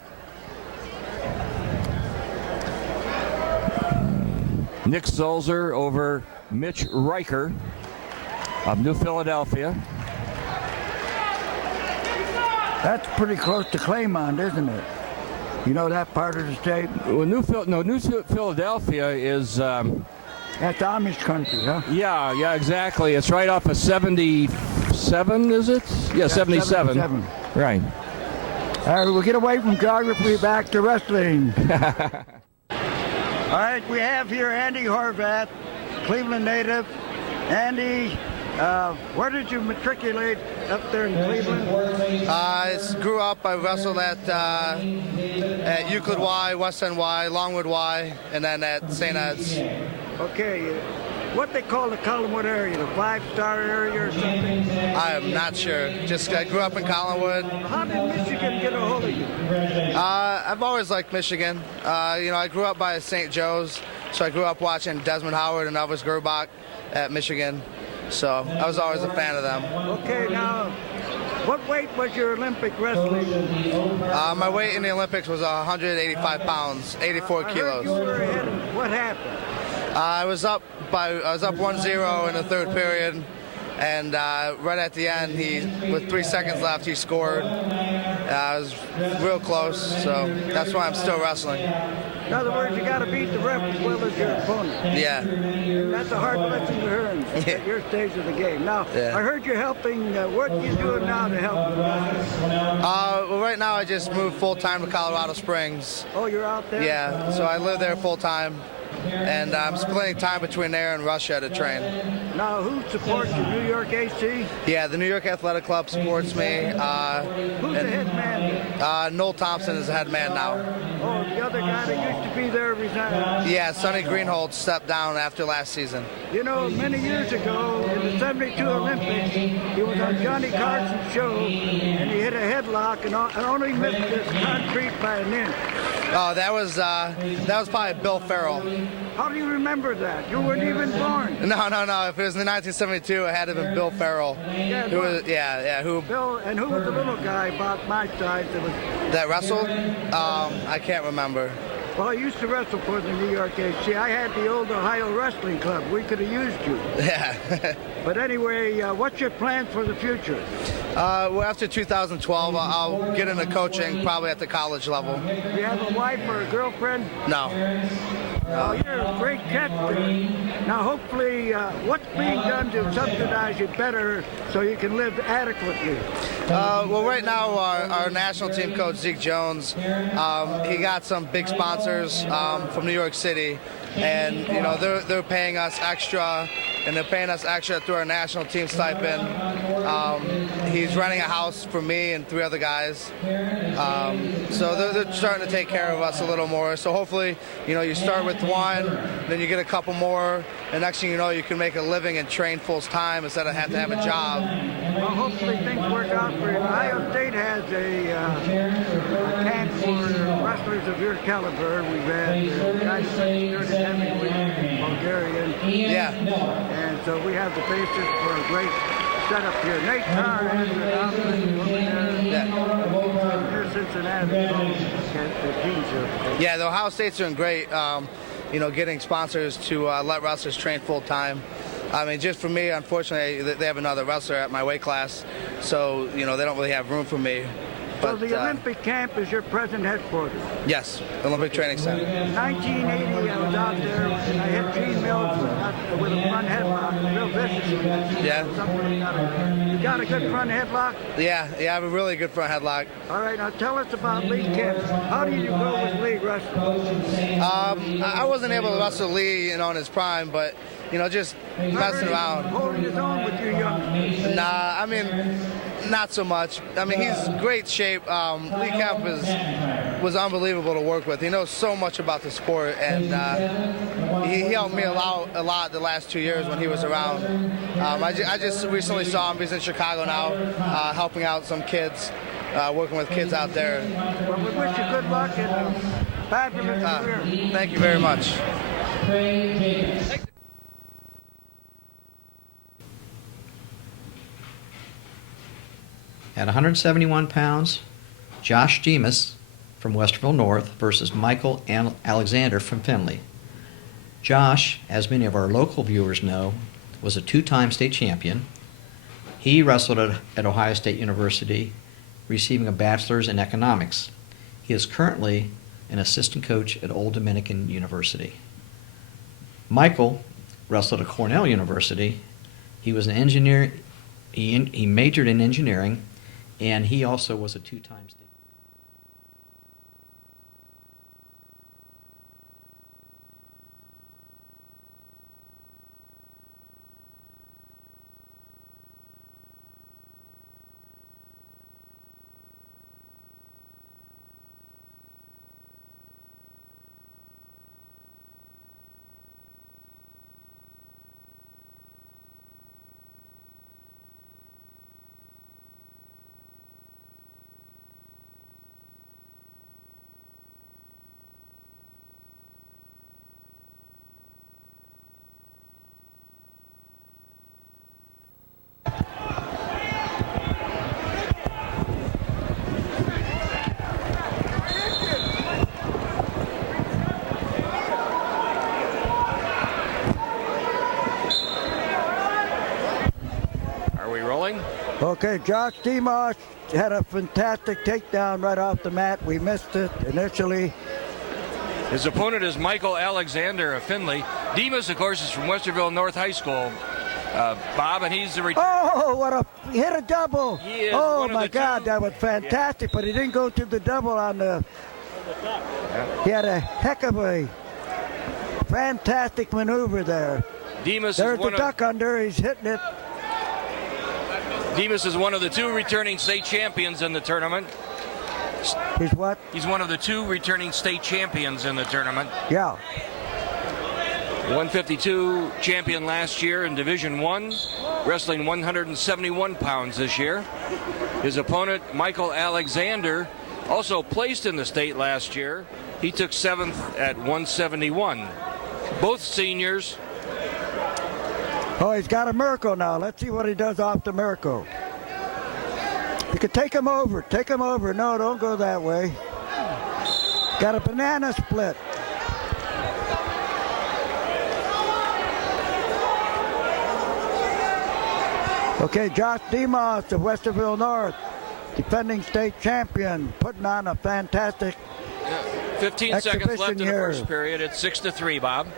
Nick Sulzer over Mitch Riker of New Philadelphia. That's pretty close to Claymont, isn't it? You know that part of the state? Well, New Philadelphia is... That's Amish country, huh? Yeah, exactly. It's right off of 77, is it? Yeah, 77. Right. All right, we'll get away from geography, back to wrestling. All right, we have here Andy Horvath, Cleveland native. Andy, where did you matriculate up there in Cleveland? I grew up, I wrestled at Euclid Y, West End Y, Longwood Y, and then at St. Ed's. Okay, what they call the Collinwood area, the 5-star area or something? I am not sure. Just I grew up in Collinwood. How did Michigan get a hold of you? I've always liked Michigan. I grew up by St. Joe's, so I grew up watching Desmond Howard and Elvis Gerbach at Michigan. So I was always a fan of them. Okay, now, what weight was your Olympic wrestling? My weight in the Olympics was 185 pounds, 84 kilos. I heard you were ahead. What happened? I was up 1-0 in the third period, and right at the end, with 3 seconds left, he scored. It was real close, so that's why I'm still wrestling. In other words, you got to beat the ref as well as your opponent. Yeah. That's a hard lesson to learn at your stage of the game. Now, Yeah. I heard you're helping. What are you doing now to help the guys? Well, right now, I just moved full-time to Colorado Springs. Oh, you're out there? Yeah, so I live there full-time, and I'm splitting time between there and Russia to train. Now, who supports you? New York AC? Yeah, the New York Athletic Club supports me. Who's the head man? Noel Thompson is the head man now. Oh, the other guy that used to be there resigned. Yeah, Sonny Greenhold stepped down after last season. You know, many years ago, in the 72 Olympics, he was on Johnny Carson's show, and he hit a headlock and only missed this concrete by an inch. Oh, that was probably Bill Farrell. How do you remember that? You weren't even born. No. If it was in 1972, it had to have been Bill Farrell. Yeah, Who Bill, and who was the little guy about my size that was? that wrestled? I can't remember. Well, I used to wrestle for the New York HC. I had the old Ohio Wrestling Club. We could have used you. Yeah. But anyway, what's your plan for the future? Well, after 2012, I'll get into coaching, probably at the college level. Do you have a wife or a girlfriend? No. Oh, you're a great cat. Now, hopefully, what's being done to subsidize you better so you can live adequately? Well, right now, our national team coach, Zeke Jones, he got some big sponsors from New York City, and you know they're paying us extra, and they're paying us extra through our national team stipend. He's renting a house for me and 3 other guys, so they're starting to take care of us a little more. So hopefully, you know, you start with one, then you get a couple more, and next thing you know, you can make a living and train full time instead of have to have a job. Well, hopefully things work out for you. Ohio State has a camp for wrestlers of your caliber. We've had guys registered at heavyweight, Bulgarian. Yeah. And so we have the basis for a great setup here. Nate Carr has an outfit over there near Cincinnati. Yeah, the Ohio State's doing great. You know, getting sponsors to let wrestlers train full time. I mean, just for me, unfortunately, they have another wrestler at my weight class, so you know they don't really have room for me. So But, the Olympic camp is your present headquarters. yes, Olympic Training Center. In 1980, I was out there and I hit Gene Mills with a front headlock, real vicious. Yeah. You got a good front headlock? Yeah, I have a really good front headlock. All right, now tell us about Lee Kemp. How do you go with Lee wrestling? I wasn't able to wrestle Lee, you know, in his prime, but you know, just messing around. Holding his own with your youngsters. Nah, I mean, not so much. I mean, he's great shape. Lee Kemp was unbelievable to work with. He knows so much about the sport, and he helped me a lot the last 2 years when he was around. I just recently saw him. He's in Chicago now, helping out some kids, working with kids out there. Well, we wish you good luck and a fabulous career. Thank you very much. At 171 pounds, Josh Demas from Westerville North versus Michael Alexander from Findlay. Josh, as many of our local viewers know, was a 2-time state champion. He wrestled at Ohio State University, receiving a bachelor's in economics. He is currently an assistant coach at Old Dominican University. Michael wrestled at Cornell University. He was an engineer. He majored in engineering, and he also was a 2-time state. Okay, Josh Demas had a fantastic takedown right off the mat. We missed it initially. His opponent is Michael Alexander of Findlay. Demas, of course, is from Westerville North High School. Bob, and he's the Oh, what a hit a double. He is oh one of my the God, two. that was fantastic, but he didn't go to the double on the He had a heck of a fantastic maneuver there. Demas There's is one the duck under, he's hitting it. Demas is one of the 2 returning state champions in the tournament. He's what? He's one of the 2 returning state champions in the tournament. Yeah. 152 champion last year in Division I, wrestling 171 pounds this year. His opponent, Michael Alexander, also placed in the state last year. He took 7th at 171. Both seniors. Oh, he's got a Miracle now. Let's see what he does off the Miracle. You can take him over. Take him over. No, don't go that way. Got a banana split. Okay, Josh Demos of Westerville North, defending state champion, putting on a fantastic 15 seconds left in the here. first period. It's 6-3, Bob.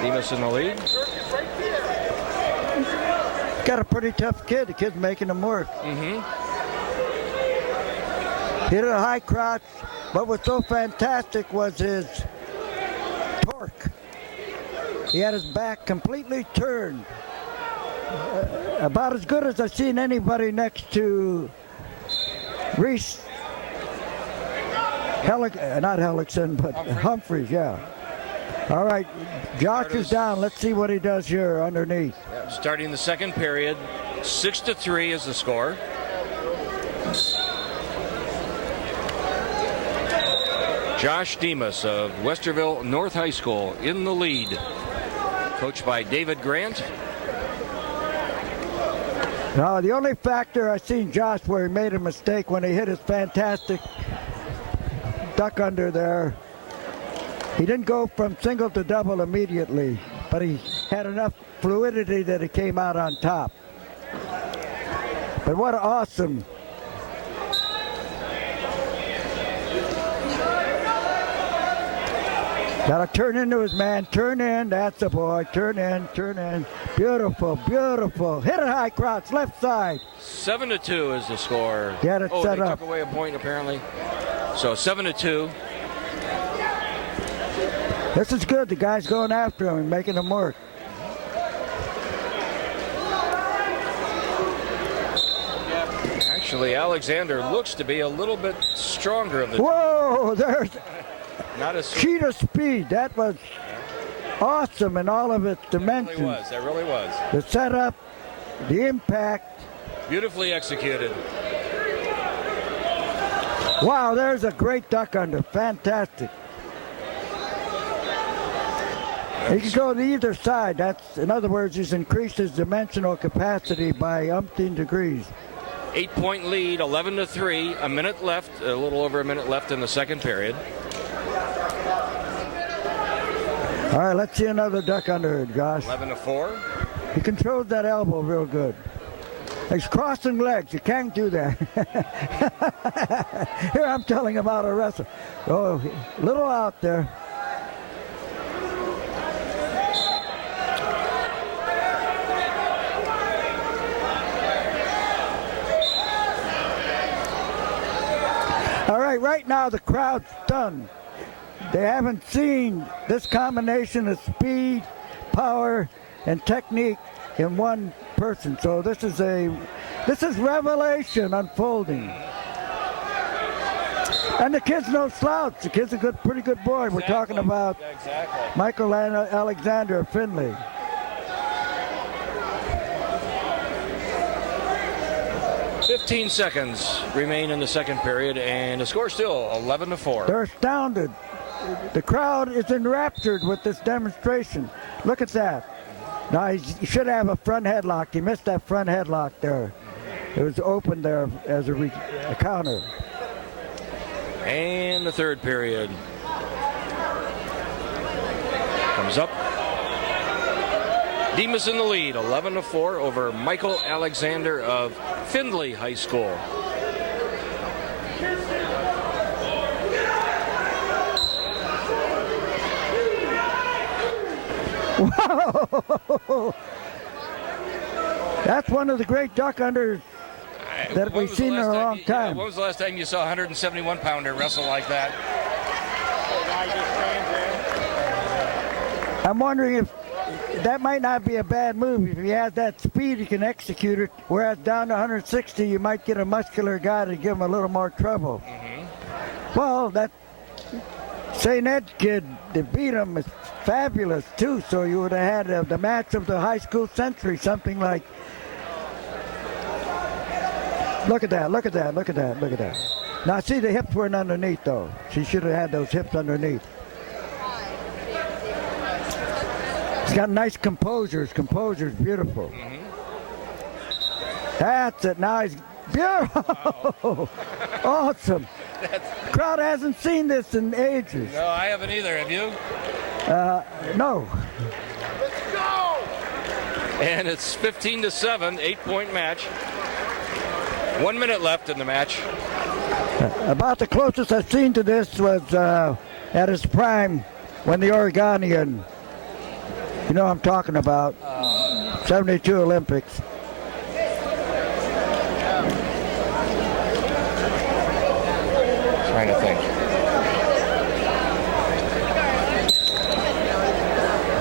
Demas in the lead. Got a pretty tough kid. The kid's making him work. Hit a high crotch. What was so fantastic was his torque. He had his back completely turned. About as good as I've seen anybody next to Reese. Not Hellickson, but Humphreys, yeah. All right, Josh is down. Let's see what he does here underneath. Starting the second period, 6-3 is the score. Josh Demas of Westerville North High School in the lead, coached by David Grant. Now, the only factor I seen Josh where he made a mistake when he hit his fantastic duck under there, he didn't go from single to double immediately, but he had enough fluidity that he came out on top. But what an awesome. Got to turn into his man. Turn in. That's the boy. Turn in. Turn in. Beautiful. Beautiful. Hit it high crotch. Left side. 7-2 is the score. Get it set they up. took away a point apparently. So 7-2. This is good. The guy's going after him and making him work. Actually, Alexander looks to be a little bit stronger of the. Whoa! There's Not as sheet of speed. That was awesome in all of its dimensions. That really was. The setup, the impact. Beautifully executed. Wow, there's a great duck under. Fantastic. He can go to either side. That's, in other words, he's increased his dimensional capacity by umpteen degrees. 8-point lead, 11-3. A minute left, a little over a minute left in the second period. All right, let's see another duck under it, Josh. 11-4. He controls that elbow real good. He's crossing legs. You can't do that. Here I'm telling about a wrestler. Oh, a little out there. All right, right now the crowd's stunned. They haven't seen this combination of speed, power, and technique in one person. So this is revelation unfolding. And the kid's no slouch. The kid's a pretty good boy. We're talking about Michael Alexander of Findlay. $15 seconds remain in the second period, and the score still 11-4. They're astounded. The crowd is enraptured with this demonstration. Look at that. Now, he should have a front headlock. He missed that front headlock there. It was open there as a counter. And the third period comes up. Demas in the lead, 11-4 over Michael Alexander of Findlay High School. Wow! That's one of the great duck unders that we've seen in a long time. When was the last time you saw a 171-pounder wrestle like that? I'm wondering if that might not be a bad move. If he has that speed, he can execute it. Whereas down to 160, you might get a muscular guy to give him a little more trouble. Well, that St. Ed kid that beat him is fabulous, too. So you would have had the match of the high school century, something like. Look at that, look at that, look at that, look at that. Now, see, the hips weren't underneath, though. She should have had those hips underneath. He's got nice composures. Composure's beautiful. That's it. Now he's beautiful. Awesome. Crowd hasn't seen this in ages. No, I haven't either. Have you? No. And it's 15-7, 8-point match. 1 minute left in the match. About the closest I've seen to this was at his prime when the Oregonian, you know what I'm talking about, 72 Olympics. Trying to think.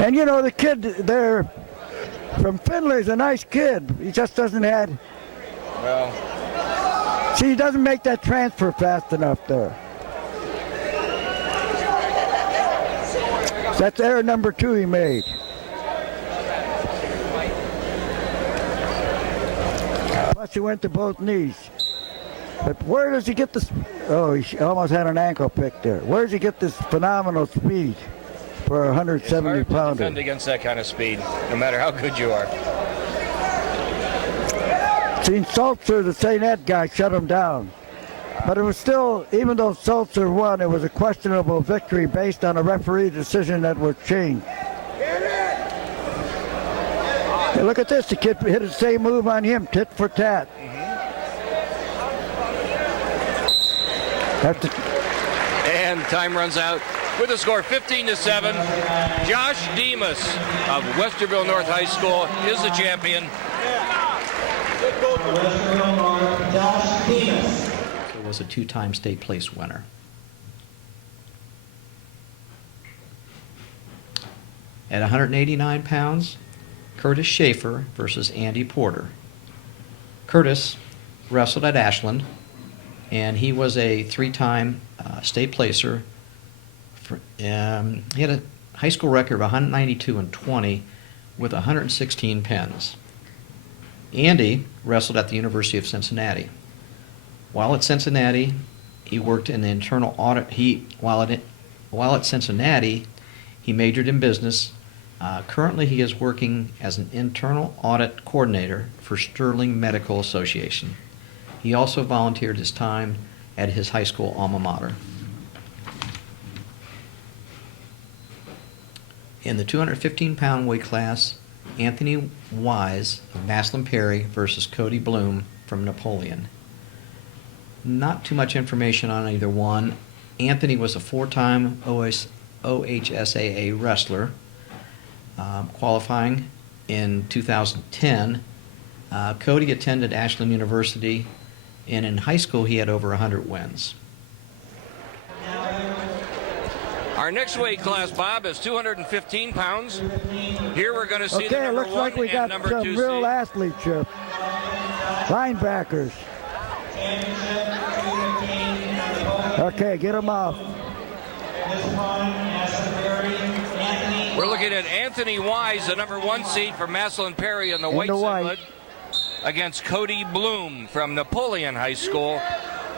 And you know, the kid there from Findlay's a nice kid. He just doesn't have, Well, see, he doesn't make that transfer fast enough there. That's error number 2 he made. Plus he went to both knees. But where does he get this? Oh, he almost had an ankle pick there. Where does he get this phenomenal speed for a 170 it's hard to pounder? defend against that kind of speed, no matter how good you are. Seen Sulzer, the St. Ed guy, shut him down. But it was still, even though Sulzer won, it was a questionable victory based on a referee decision that was changed. Hey, look at this, the kid hit the same move on him, tit for tat. And time runs out with the score 15-7. Josh Demas of Westerville North High School is the champion. Josh Demas. Was a 2-time state place winner. At 189 pounds, Curtis Schaefer versus Andy Porter. Curtis wrestled at Ashland, and he was a 3-time state placer. He had a high school record of 192 and 20 with 116 pins. Andy wrestled at the University of Cincinnati. While at Cincinnati, he worked in the internal audit. While at Cincinnati, he majored in business. Currently, he is working as an internal audit coordinator for Sterling Medical Association. He also volunteered his time at his high school alma mater. In the 215-pound weight class, Anthony Wise of Maslin Perry versus Cody Bloom from Napoleon. Not too much information on either one. Anthony was a 4-time OHSAA wrestler, qualifying in 2010. Cody attended Ashland University, and in high school he had over 100 wins. Our next weight class, Bob, is 215 pounds. Here we're going to see the Okay, it number looks 1 like we and got number some 2 real seed. athletes here. Linebackers. Okay, get them off. We're looking at Anthony Wise, the number 1 seed from Maslin Perry in the white singlet, against Cody Bloom from Napoleon High School,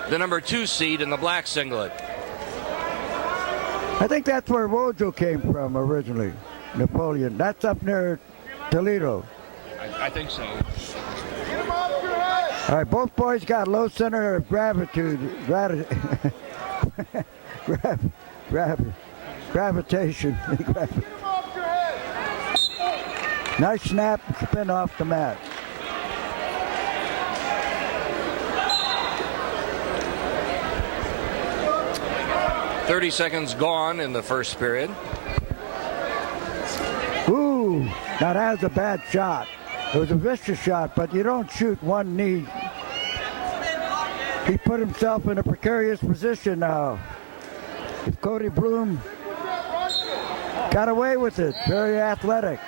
the number 2 seed in the black singlet. I think that's where Wojo came from originally, Napoleon. That's up near Toledo. I think so. All right, both boys got low center of gravitation. Nice snap, spin off the mat. .30 seconds gone in the first period. Ooh, now that was a bad shot. It was a vicious shot, but you don't shoot one knee. He put himself in a precarious position now. If Cody Bloom got away with it, very athletic.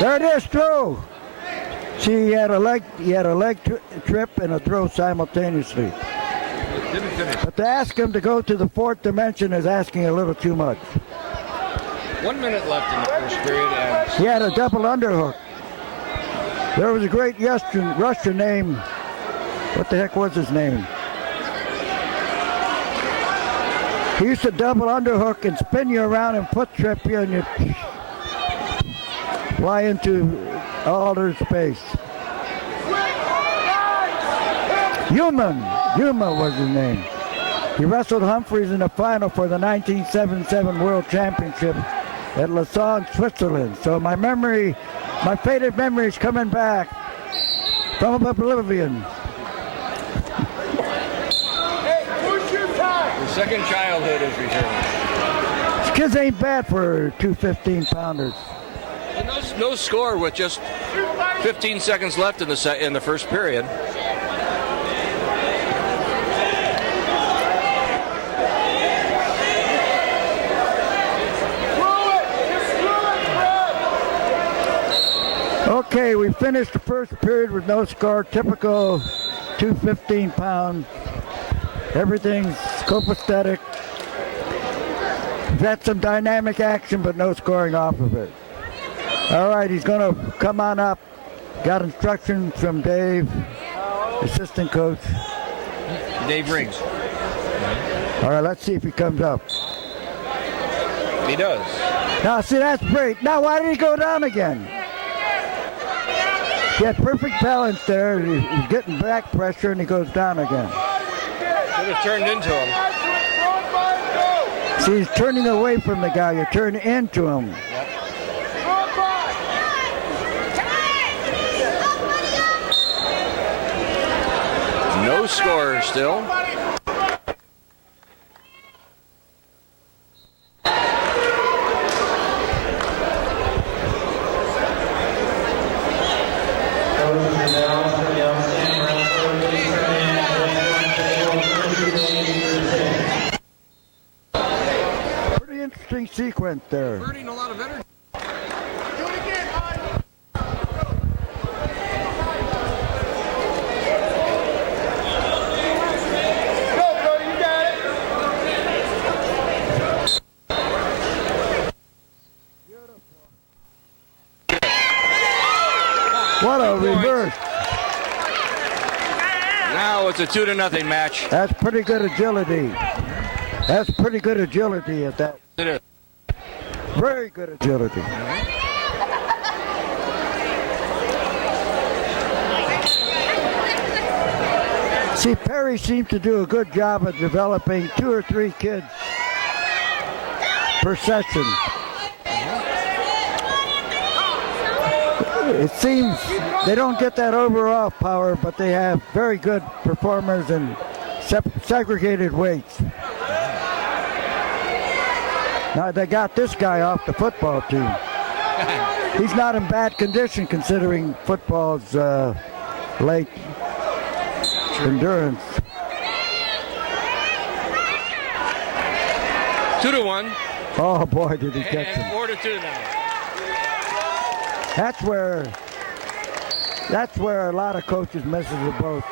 There it is, throw. See, he had a leg trip and a throw simultaneously. Didn't finish. But to ask him to go to the 4th dimension is asking a little too much. 1 minute left in the first period. And He had a double underhook. There was a great Russian named, what the heck was his name? He used to double underhook and spin you around and foot trip you, and you fly into outer space. Yuma was his name. He wrestled Humphreys in the final for the 1977 World Championship at Lausanne, Switzerland. So my faded memory is coming back from oblivion. The second childhood is returning. These kids ain't bad for 215-pounders. And no score with just 15 seconds left in the first period. Okay, we finished the first period with no score. Typical 215-pound. Everything's copacetic. We've had some dynamic action, but no scoring off of it. All right, he's going to come on up. Got instructions from Dave, assistant coach. Dave Riggs. All right, let's see if he comes up. He does. Now, see, that's great. Now, why did he go down again? He had perfect balance there. He's getting back pressure, and he goes down again. Could have turned into him. See, he's turning away from the guy. You turn into him. Yep. No score still. Pretty interesting sequence there. Burning a lot of energy. What a reverse. Now it's a 2-0 match. That's pretty good agility. That's pretty good agility at that. It is. Very good agility. See, Perry seems to do a good job of developing 2 or 3 kids per session. It seems they don't get that overall power, but they have very good performers in segregated weights. Now they got this guy off the football team. He's not in bad condition considering football's late endurance. 2-1. Oh boy, did he catch him. And 4-2 now. That's where a lot of coaches misses the boat.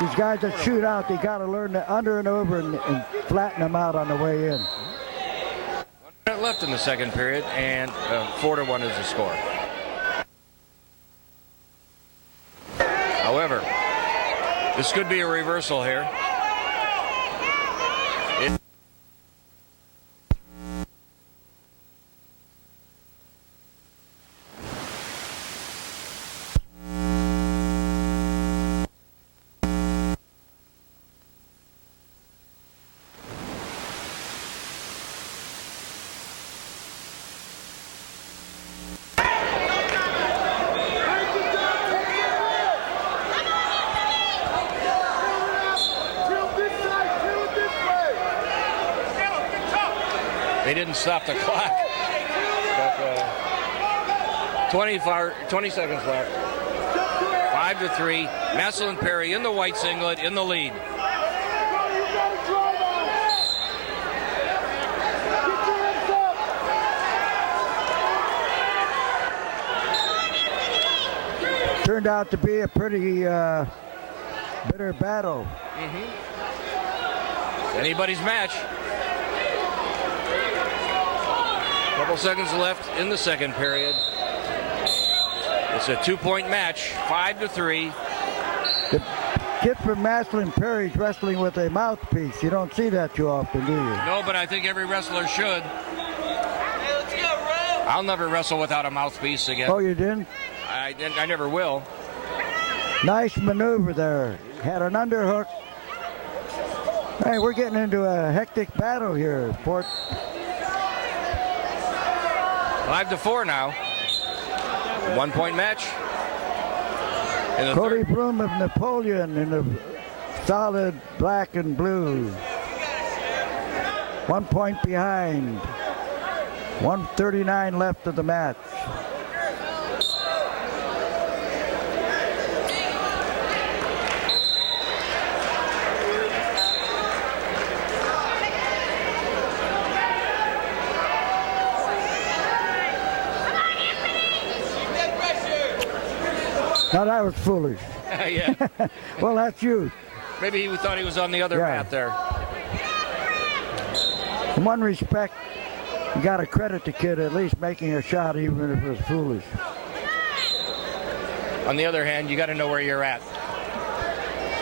These guys that shoot out, they got to learn to under and over and flatten them out on the way in. 1 minute left in the second period, and 4-1 is the score. However, this could be a reversal here. They didn't stop the clock. But 20 seconds left. 5-3. Massel and Perry in the white singlet in the lead. Turned out to be a pretty bitter battle. Anybody's match. Couple seconds left in the second period. It's a 2-point match, 5-3. kid from Maslin Perry's wrestling with a mouthpiece. You don't see that too often, do you? No, but I think every wrestler should. I'll never wrestle without a mouthpiece again. Oh, you didn't? I never will. Nice maneuver there. Had an underhook. Hey, we're getting into a hectic battle here. 5-4 now. 1 point match. Cody Bloom of Napoleon in the solid black and blue. 1 point behind. 1:39 left of the match. Now that was foolish. Yeah. Well, that's you. Maybe he thought he was on the other mat there. In one respect, you got to credit the kid at least making a shot, even if it was foolish. On the other hand, you got to know where you're at.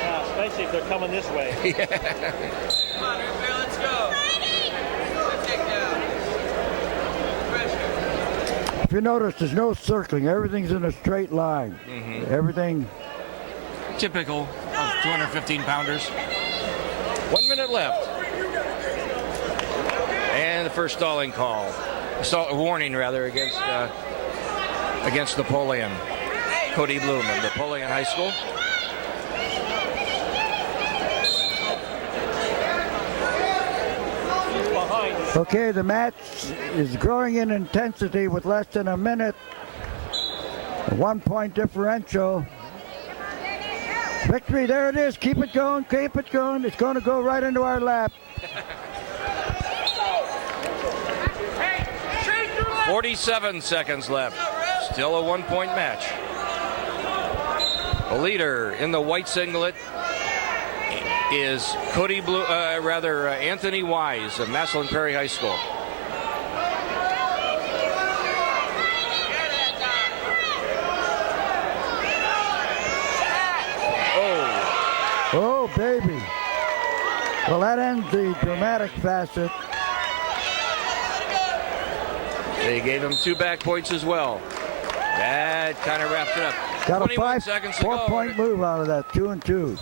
Yeah, especially if they're coming this way. Yeah. Come on, everybody, let's go. If you notice, there's no circling. Everything's in a straight line. Everything. Typical of 215-pounders. 1 minute left. And the first stalling call. Warning, rather, against Napoleon. Cody Bloom of Napoleon High School. Okay, the match is growing in intensity with less than a minute. A 1 point differential. Victory, there it is. Keep it going, keep it going. It's going to go right into our lap. 47 seconds left. Still a 1 point match. The leader in the white singlet is Anthony Wise of Maslin Perry High School. Oh, baby. Well, that ends the dramatic facet. They gave him 2 back points as well. That kind of wraps it up. Got a 4 point move out of that, 2 and 2.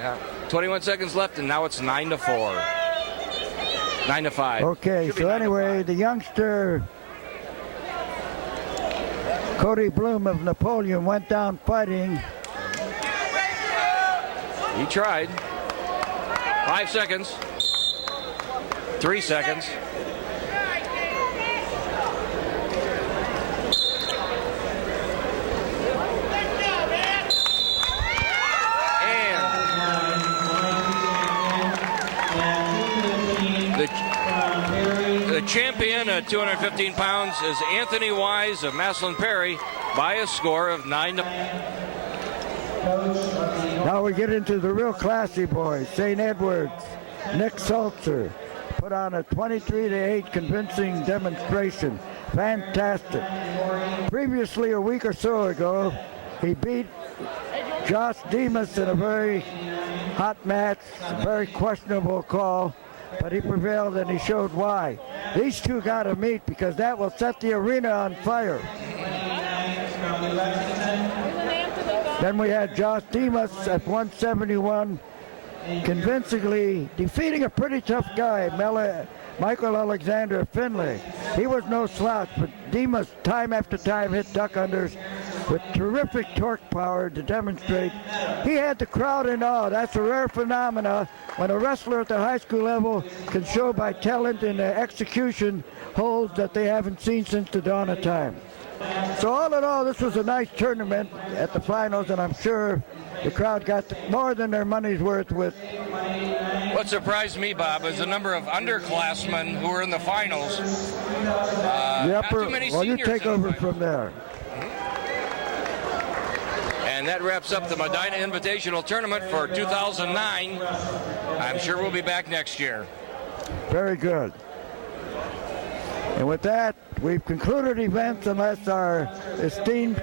Yeah. 21 seconds left, and now it's 9-4. 9-5. Okay, so anyway, the youngster Cody Bloom of Napoleon went down fighting. He tried. 5 seconds. 3 seconds. The champion at 215 pounds is Anthony Wise of Maslin Perry by a score of 9-5. Now we get into the real classy boys. St. Edwards, Nick Salzer put on a 23-8 convincing demonstration. Fantastic. Previously, a week or so ago, he beat Josh Demas in a very hot match, a very questionable call, but he prevailed and he showed why. These two got to meet because that will set the arena on fire. Then we had Josh Demas at 171, convincingly defeating a pretty tough guy, Michael Alexander Finley. He was no slouch, but Demas time after time hit duck unders with terrific torque power to demonstrate. He had the crowd in awe. That's a rare phenomena when a wrestler at the high school level can show by talent and execution holds that they haven't seen since the dawn of time. So all in all, this was a nice tournament at the finals, and I'm sure the crowd got more than their money's worth with. What surprised me, Bob, is the number of underclassmen who were in the finals. Not too many well, you seniors take over from there. And that wraps up the Medina Invitational Tournament for 2009. I'm sure we'll be back next year. Very good. And with that, we've concluded events unless our esteemed